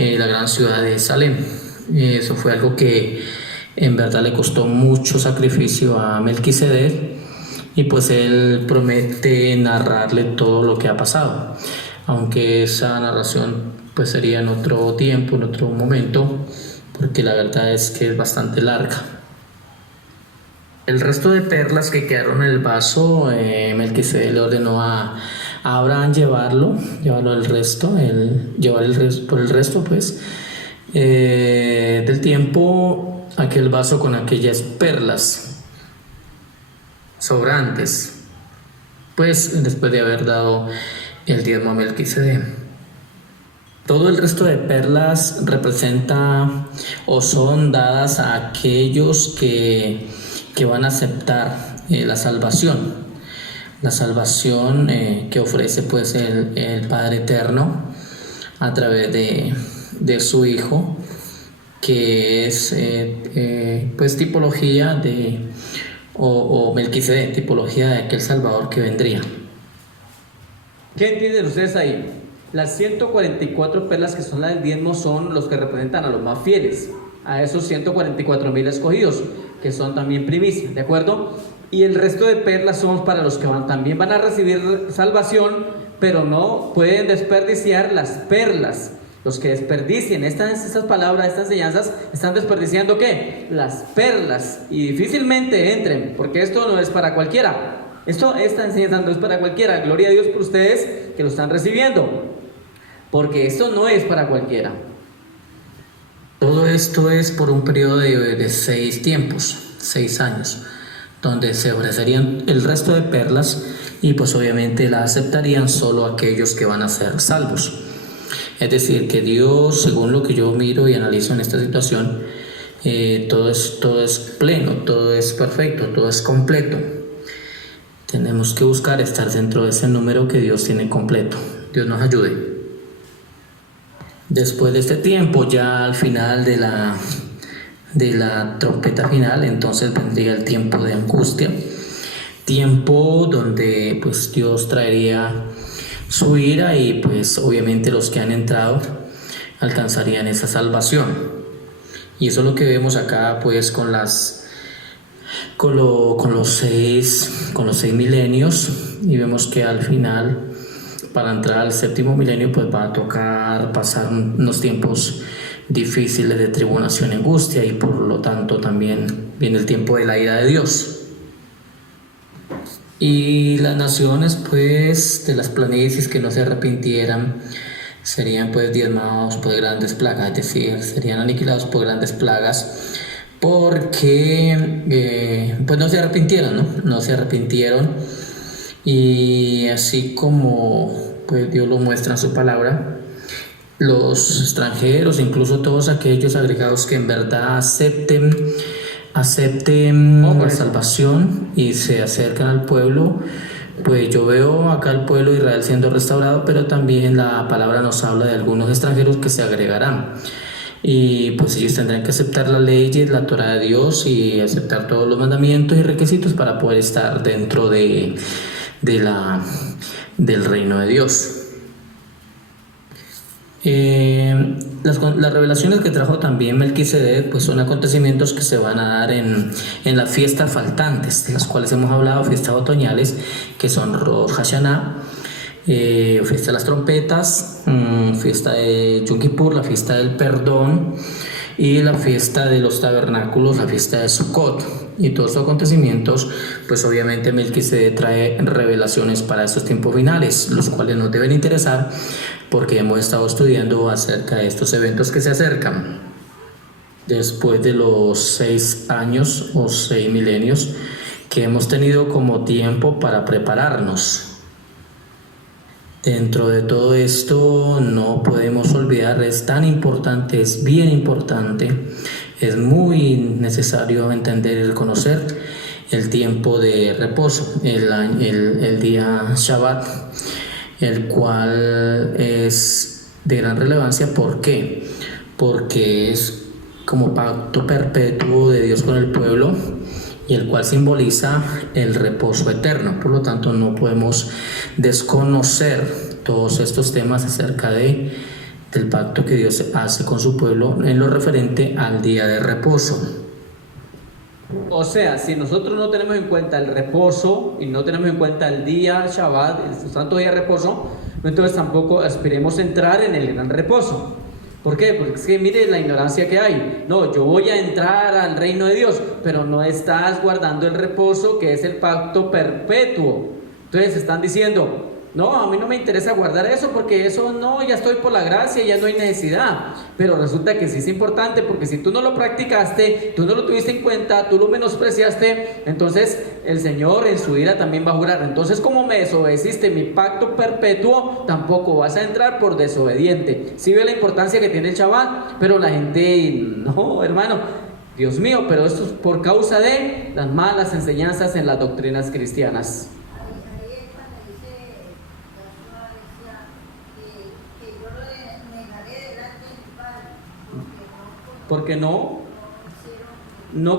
gran ciudad de Salem. Eso fue algo que en verdad le costó mucho sacrificio a Melquisedec, y pues él promete narrarle todo lo que ha pasado, aunque esa narración pues sería en otro tiempo, en otro momento, porque la verdad es que es bastante larga. El resto de perlas que quedaron en el vaso, Melquisedec le ordenó a Abraham llevarlo el resto pues del tiempo, aquel vaso con aquellas perlas sobrantes, pues después de haber dado el diezmo a Melquisedec. Todo el resto de perlas representa o son dadas a aquellos que van a aceptar la salvación que ofrece pues el Padre Eterno a través de su Hijo, que es pues tipología o Melquisedec, tipología de aquel Salvador que vendría. ¿Qué entienden ustedes ahí? Las 144 perlas que son las del diezmo son los que representan a los más fieles, a esos 144,000 escogidos, que son también primicias, ¿de acuerdo? y el resto de perlas son para los que también van a recibir salvación, pero no pueden desperdiciar las perlas. Los que desperdicien estas palabras, estas enseñanzas, están desperdiciando ¿qué? Las perlas, y difícilmente entren, porque esto no es para cualquiera. Esta enseñanza no es para cualquiera. Gloria a Dios por ustedes que lo están recibiendo, porque esto no es para cualquiera. Todo esto es por un periodo de 6 tiempos, 6 años, donde se ofrecerían el resto de perlas y pues obviamente la aceptarían solo aquellos que van a ser salvos. Es decir, que Dios, según lo que yo miro y analizo en esta situación, todo es pleno, todo es perfecto, todo es completo. Tenemos que buscar estar dentro de ese número que Dios tiene completo. Dios nos ayude. Después de este tiempo, ya al final de la trompeta final, entonces vendría el tiempo de angustia, tiempo donde pues Dios traería su ira y pues obviamente los que han entrado alcanzarían esa salvación. Y eso es lo que vemos acá pues con los 6 milenios, y vemos que al final, para entrar al 7º milenio, pues va a tocar pasar unos tiempos difíciles de tribulación y angustia, y por lo tanto también viene el tiempo de la ira de Dios. Y las naciones pues de las planicies que no se arrepintieran serían pues diezmados por grandes plagas, es decir, serían aniquilados por grandes plagas, porque pues no se arrepintieron, y así como pues Dios lo muestra en su palabra, los extranjeros, incluso todos aquellos agregados que en verdad acepten la salvación y se acercan al pueblo, pues yo veo acá al pueblo de Israel siendo restaurado, pero también la palabra nos habla de algunos extranjeros que se agregarán, y pues ellos tendrán que aceptar las leyes, la Torá de Dios, y aceptar todos los mandamientos y requisitos para poder estar dentro del reino de Dios. Las revelaciones que trajo también Melquisedec pues son acontecimientos que se van a dar en las fiestas faltantes, de las cuales hemos hablado, fiestas otoñales, que son Rosh Hashanah, fiesta de las trompetas, fiesta de Yom Kippur, la fiesta del perdón, y la fiesta de los tabernáculos, la fiesta de Sukkot. Y todos estos acontecimientos, pues obviamente Melquisedec trae revelaciones para estos tiempos finales, los cuales nos deben interesar porque hemos estado estudiando acerca de estos eventos que se acercan. Después de los 6 años o 6 milenios que hemos tenido como tiempo para prepararnos. Dentro de todo esto no podemos olvidar, es tan importante, es bien importante, es muy necesario entender y reconocer el tiempo de reposo, el día Shabbat, el cual es de gran relevancia. ¿Por qué? Porque es como pacto perpetuo de Dios con el pueblo, y el cual simboliza el reposo eterno. Por lo tanto, no podemos desconocer todos estos temas acerca del pacto que Dios hace con su pueblo en lo referente al día de reposo. O sea, si nosotros no tenemos en cuenta el reposo y no tenemos en cuenta el día Shabbat, el santo día de reposo, entonces tampoco aspiremos a entrar en el gran reposo. ¿Por qué? Porque es que mire la ignorancia que hay. No, yo voy a entrar al reino de Dios, pero no estás guardando el reposo, que es el pacto perpetuo. Entonces están diciendo, no, a mí no me interesa guardar eso, porque eso no, ya estoy por la gracia, ya no hay necesidad. Pero resulta que sí es importante, porque si tú no lo practicaste, tú no lo tuviste en cuenta, tú lo menospreciaste, entonces el Señor en su ira también va a jurar. Entonces, como me desobedeciste mi pacto perpetuo, tampoco vas a entrar por desobediente. Sí ve la importancia que tiene el Shabbat, pero la gente, no, hermano, Dios mío, pero esto es por causa de las malas enseñanzas en las doctrinas cristianas. Porque no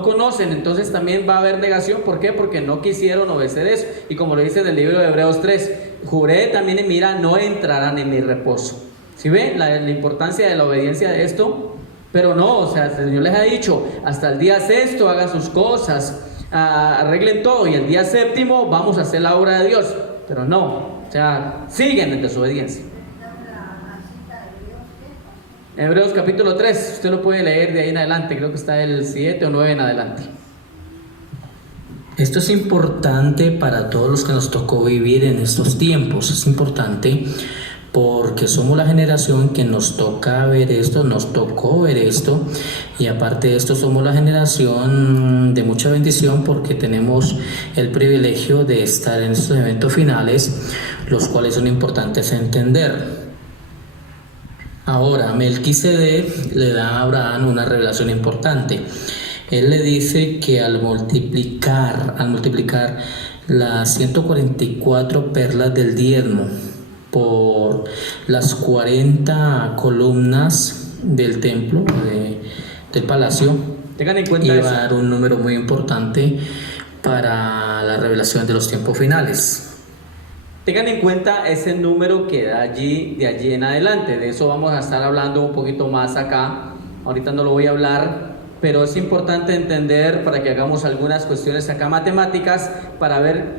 conocen, entonces también va a haber negación. ¿Por qué? Porque no quisieron obedecer eso. Y como lo dice en el libro de Hebreos 3, juré también en mi ira, no entrarán en mi reposo. ¿Sí ven la importancia de la obediencia de esto? Pero no, o sea, el Señor les ha dicho, hasta el día sexto haga sus cosas, arreglen todo y el día séptimo vamos a hacer la obra de Dios. Pero no, o sea, siguen en desobediencia. Hebreos capítulo 3, usted lo puede leer de ahí en adelante, creo que está el 7 o 9 en adelante. Esto es importante para todos los que nos tocó vivir en estos tiempos. Es importante porque somos la generación que nos toca ver esto, nos tocó ver esto, y aparte de esto somos la generación de mucha bendición porque tenemos el privilegio de estar en estos eventos finales, los cuales son importantes entender. Ahora, Melquisedec le da a Abraham una revelación importante. Él le dice que al multiplicar las 144 perlas del diezmo por las 40 columnas del templo, del palacio, Tengan en cuenta iba a dar un número muy importante para la revelación de los tiempos finales. Tengan en cuenta ese número que da de allí en adelante. De eso vamos a estar hablando un poquito más acá. Ahorita no lo voy a hablar, pero es importante entender para que hagamos algunas cuestiones acá matemáticas para ver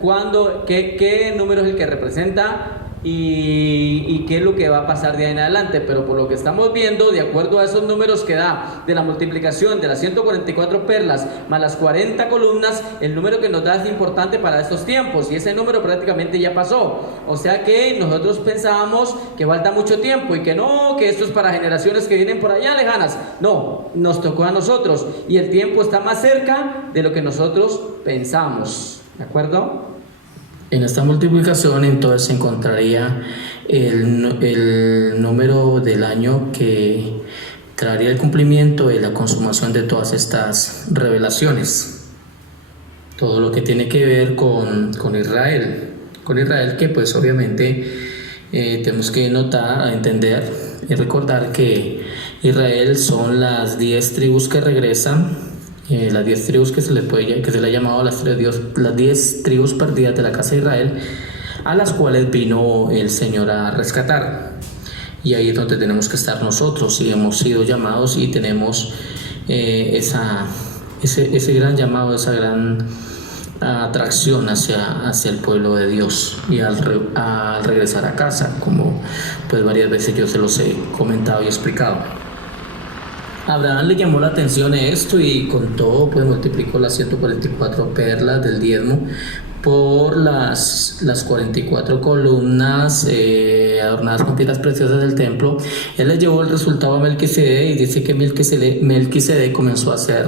qué número es el que representa y qué es lo que va a pasar de ahí en adelante. Pero por lo que estamos viendo, de acuerdo a esos números que da de la multiplicación de las 144 perlas más las 40 columnas, el número que nos da es importante para estos tiempos, y ese número prácticamente ya pasó. O sea que nosotros pensábamos que falta mucho tiempo y que no, que esto es para generaciones que vienen por allá lejanas. No, nos tocó a nosotros y el tiempo está más cerca de lo que nosotros pensamos. ¿De acuerdo? En esta multiplicación entonces se encontraría el número del año que traería el cumplimiento y la consumación de todas estas revelaciones. Todo lo que tiene que ver con Israel. Con Israel, que pues obviamente tenemos que notar, entender y recordar que Israel son las 10 tribus que regresan. Las 10 tribus que se le ha llamado las 10 tribus perdidas de la casa de Israel, a las cuales vino el Señor a rescatar. Y ahí es donde tenemos que estar nosotros, y hemos sido llamados y tenemos ese gran llamado, esa gran atracción hacia el pueblo de Dios, y al regresar a casa, como pues varias veces yo se los he comentado y explicado. Abraham le llamó la atención esto y con todo pues multiplicó las 144 perlas del diezmo por las 44 columnas adornadas con piedras preciosas del templo. Él le llevó el resultado a Melquisedec y dice que Melquisedec comenzó a hacer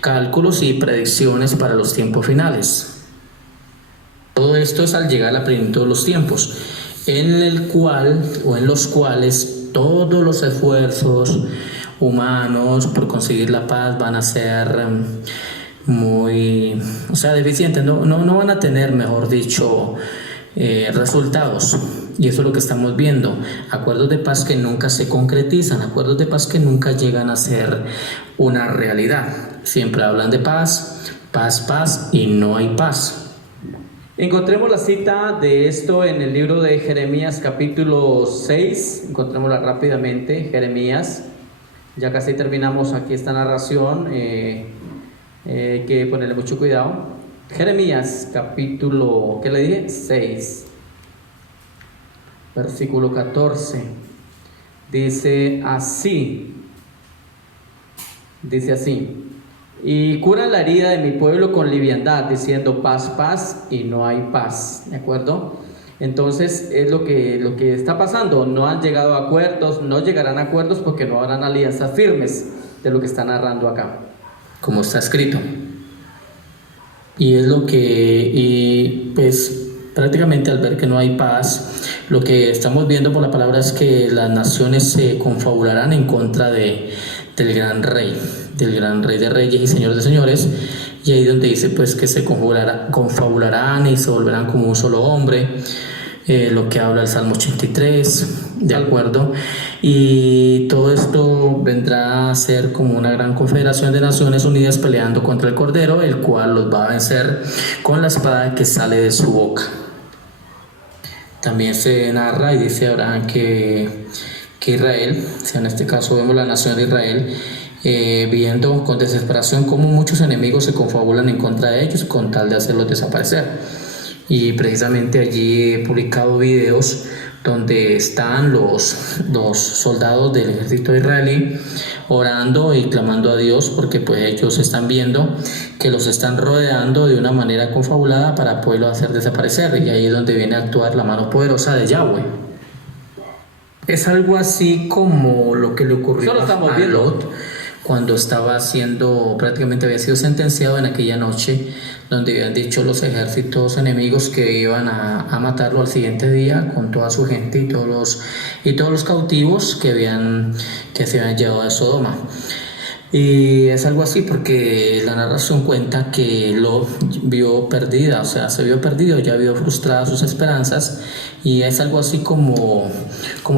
cálculos y predicciones para los tiempos finales. Todo esto es al llegar a la plenitud de los tiempos, en los cuales todos los esfuerzos humanos por conseguir la paz van a ser deficientes, no van a tener, mejor dicho, resultados. Y eso es lo que estamos viendo: acuerdos de paz que nunca se concretizan, acuerdos de paz que nunca llegan a ser una realidad. Siempre hablan de paz, paz, y no hay paz. Encontremos la cita de esto en el libro de Jeremías capítulo 6, encontrémosla rápidamente. Jeremías, ya casi terminamos aquí esta narración, hay que ponerle mucho cuidado. Jeremías capítulo, ¿qué le dije? 6, versículo 14, dice así: y curan la herida de mi pueblo con liviandad, diciendo paz, y no hay paz. ¿De acuerdo? Entonces es lo que está pasando. No han llegado a acuerdos, no llegarán a acuerdos porque no habrán alianzas firmes, de lo que está narrando acá, como está escrito. Y es pues prácticamente al ver que no hay paz, lo que estamos viendo por la palabra es que las naciones se confabularán en contra del gran rey de reyes y señor de señores. Y ahí donde dice pues que se confabularán y se volverán como un solo hombre, lo que habla el Salmo 83, ¿de acuerdo? Y todo esto vendrá a ser como una gran confederación de naciones unidas peleando contra el Cordero, el cual los va a vencer con la espada que sale de su boca. También se narra y dice Abraham que Israel, en este caso vemos la nación de Israel, viendo con desesperación cómo muchos enemigos se confabulan en contra de ellos con tal de hacerlos desaparecer. Y precisamente allí he publicado videos donde están los soldados del ejército israelí orando y clamando a Dios, porque pues ellos están viendo que los están rodeando de una manera confabulada para poderlo hacer desaparecer, y ahí es donde viene a actuar la mano poderosa de Yahweh. Es algo así como lo que le ocurrió a Lot cuando estaba prácticamente había sido sentenciado en aquella noche, donde habían dicho los ejércitos enemigos que iban a matarlo al siguiente día con toda su gente y todos los cautivos que se habían llevado de Sodoma. Y es algo así porque la narración cuenta que Lot se vio perdido, ya vio frustradas sus esperanzas, y es algo así como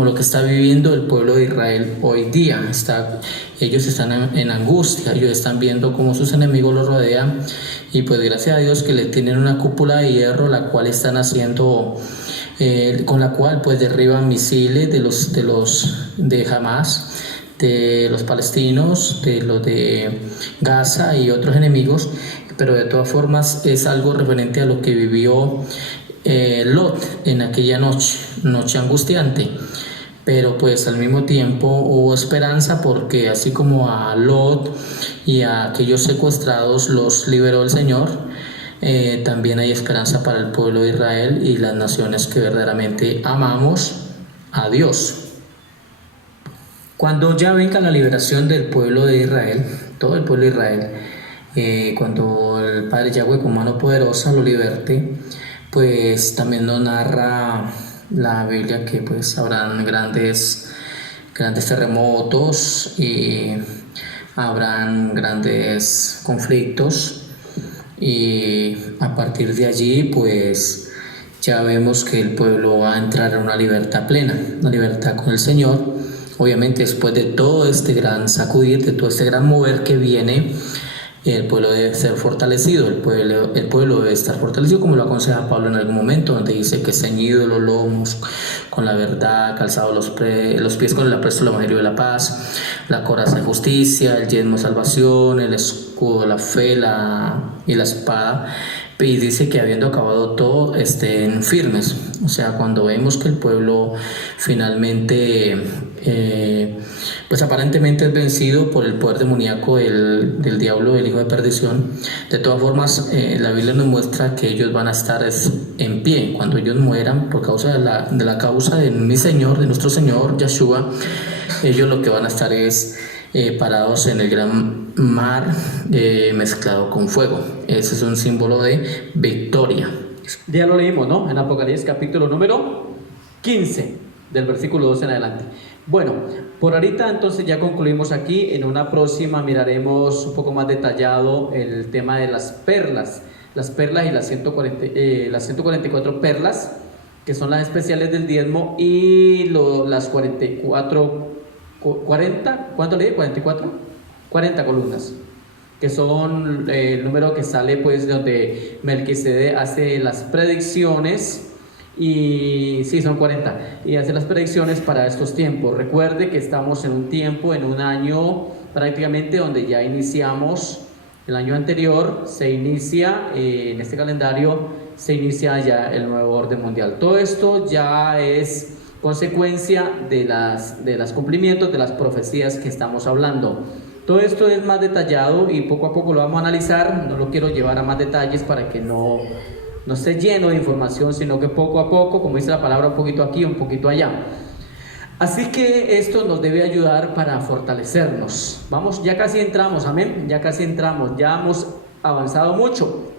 lo que está viviendo el pueblo de Israel hoy día. Ellos están en angustia, ellos están viendo cómo sus enemigos los rodean, y pues gracias a Dios que le tienen una cúpula de hierro, la cual están haciendo, con la cual pues derriban misiles de Hamas, de los palestinos, de los de Gaza y otros enemigos, pero de todas formas es algo referente a lo que vivió Lot en aquella noche angustiante. Pero pues al mismo tiempo hubo esperanza, porque así como a Lot y a aquellos secuestrados los liberó el Señor, también hay esperanza para el pueblo de Israel y las naciones que verdaderamente amamos a Dios. Cuando ya venga la liberación del pueblo de Israel, todo el pueblo de Israel, cuando el Padre Yahweh con mano poderosa lo liberte, pues también nos narra la Biblia que pues habrán grandes terremotos y habrán grandes conflictos, y a partir de allí pues ya vemos que el pueblo va a entrar en una libertad plena, una libertad con el Señor. Obviamente después de todo este gran sacudir, de todo este gran mover que viene, el pueblo debe ser fortalecido, el pueblo debe estar fortalecido, como lo aconseja Pablo en algún momento, donde dice que ceñido los lomos con la verdad, calzados los pies con el apresto del evangelio de la paz, la coraza de justicia, el yelmo de salvación, el escudo de la fe y la espada. Y dice que habiendo acabado todo, estén firmes. O sea, cuando vemos que el pueblo finalmente pues aparentemente es vencido por el poder demoníaco del diablo, del hijo de perdición, de todas formas la Biblia nos muestra que ellos van a estar en pie cuando ellos mueran, por causa de la causa de mi Señor, de nuestro Señor Yahshua. Ellos lo que van a estar es parados en el gran mar mezclado con fuego. Ese es un símbolo de victoria. Ya lo leímos, ¿no? En Apocalipsis capítulo número 15, del versículo 12 en adelante. Bueno, por ahorita entonces ya concluimos aquí. En una próxima miraremos un poco más detallado el tema de las perlas y las 144 perlas, que son las especiales del diezmo, y las 40, ¿cuánto leí? 40 columnas, que son el número que sale pues donde Melquisedec hace las predicciones. Y sí, son 40, y hace las predicciones para estos tiempos. Recuerde que estamos en un tiempo, en un año prácticamente donde ya iniciamos el año anterior, se inicia en este calendario, se inicia ya el nuevo orden mundial. Todo esto ya es consecuencia de los cumplimientos de las profecías que estamos hablando. Todo esto es más detallado y poco a poco lo vamos a analizar. No lo quiero llevar a más detalles para que no esté lleno de información, sino que poco a poco, como dice la palabra, un poquito aquí, un poquito allá. Así que esto nos debe ayudar para fortalecernos. Vamos, ya casi entramos, amén, ya casi entramos, ya hemos avanzado mucho.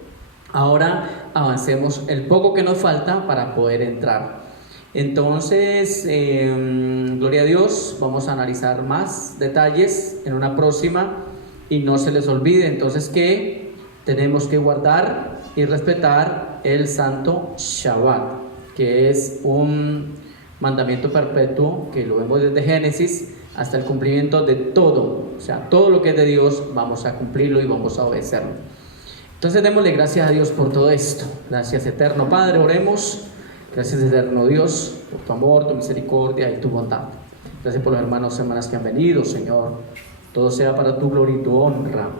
Ahora avancemos el poco que nos falta para poder entrar. Entonces, gloria a Dios, vamos a analizar más detalles en una próxima, y no se les olvide entonces que tenemos que guardar y respetar el santo Shabbat, que es un mandamiento perpetuo que lo vemos desde Génesis hasta el cumplimiento de todo. O sea, todo lo que es de Dios vamos a cumplirlo y vamos a obedecerlo. Entonces démosle gracias a Dios por todo esto. Gracias, eterno Padre, oremos. Gracias, eterno Dios, por tu amor, tu misericordia y tu bondad. Gracias por los hermanos y hermanas que han venido, Señor. todo sea para tu gloria y tu honra.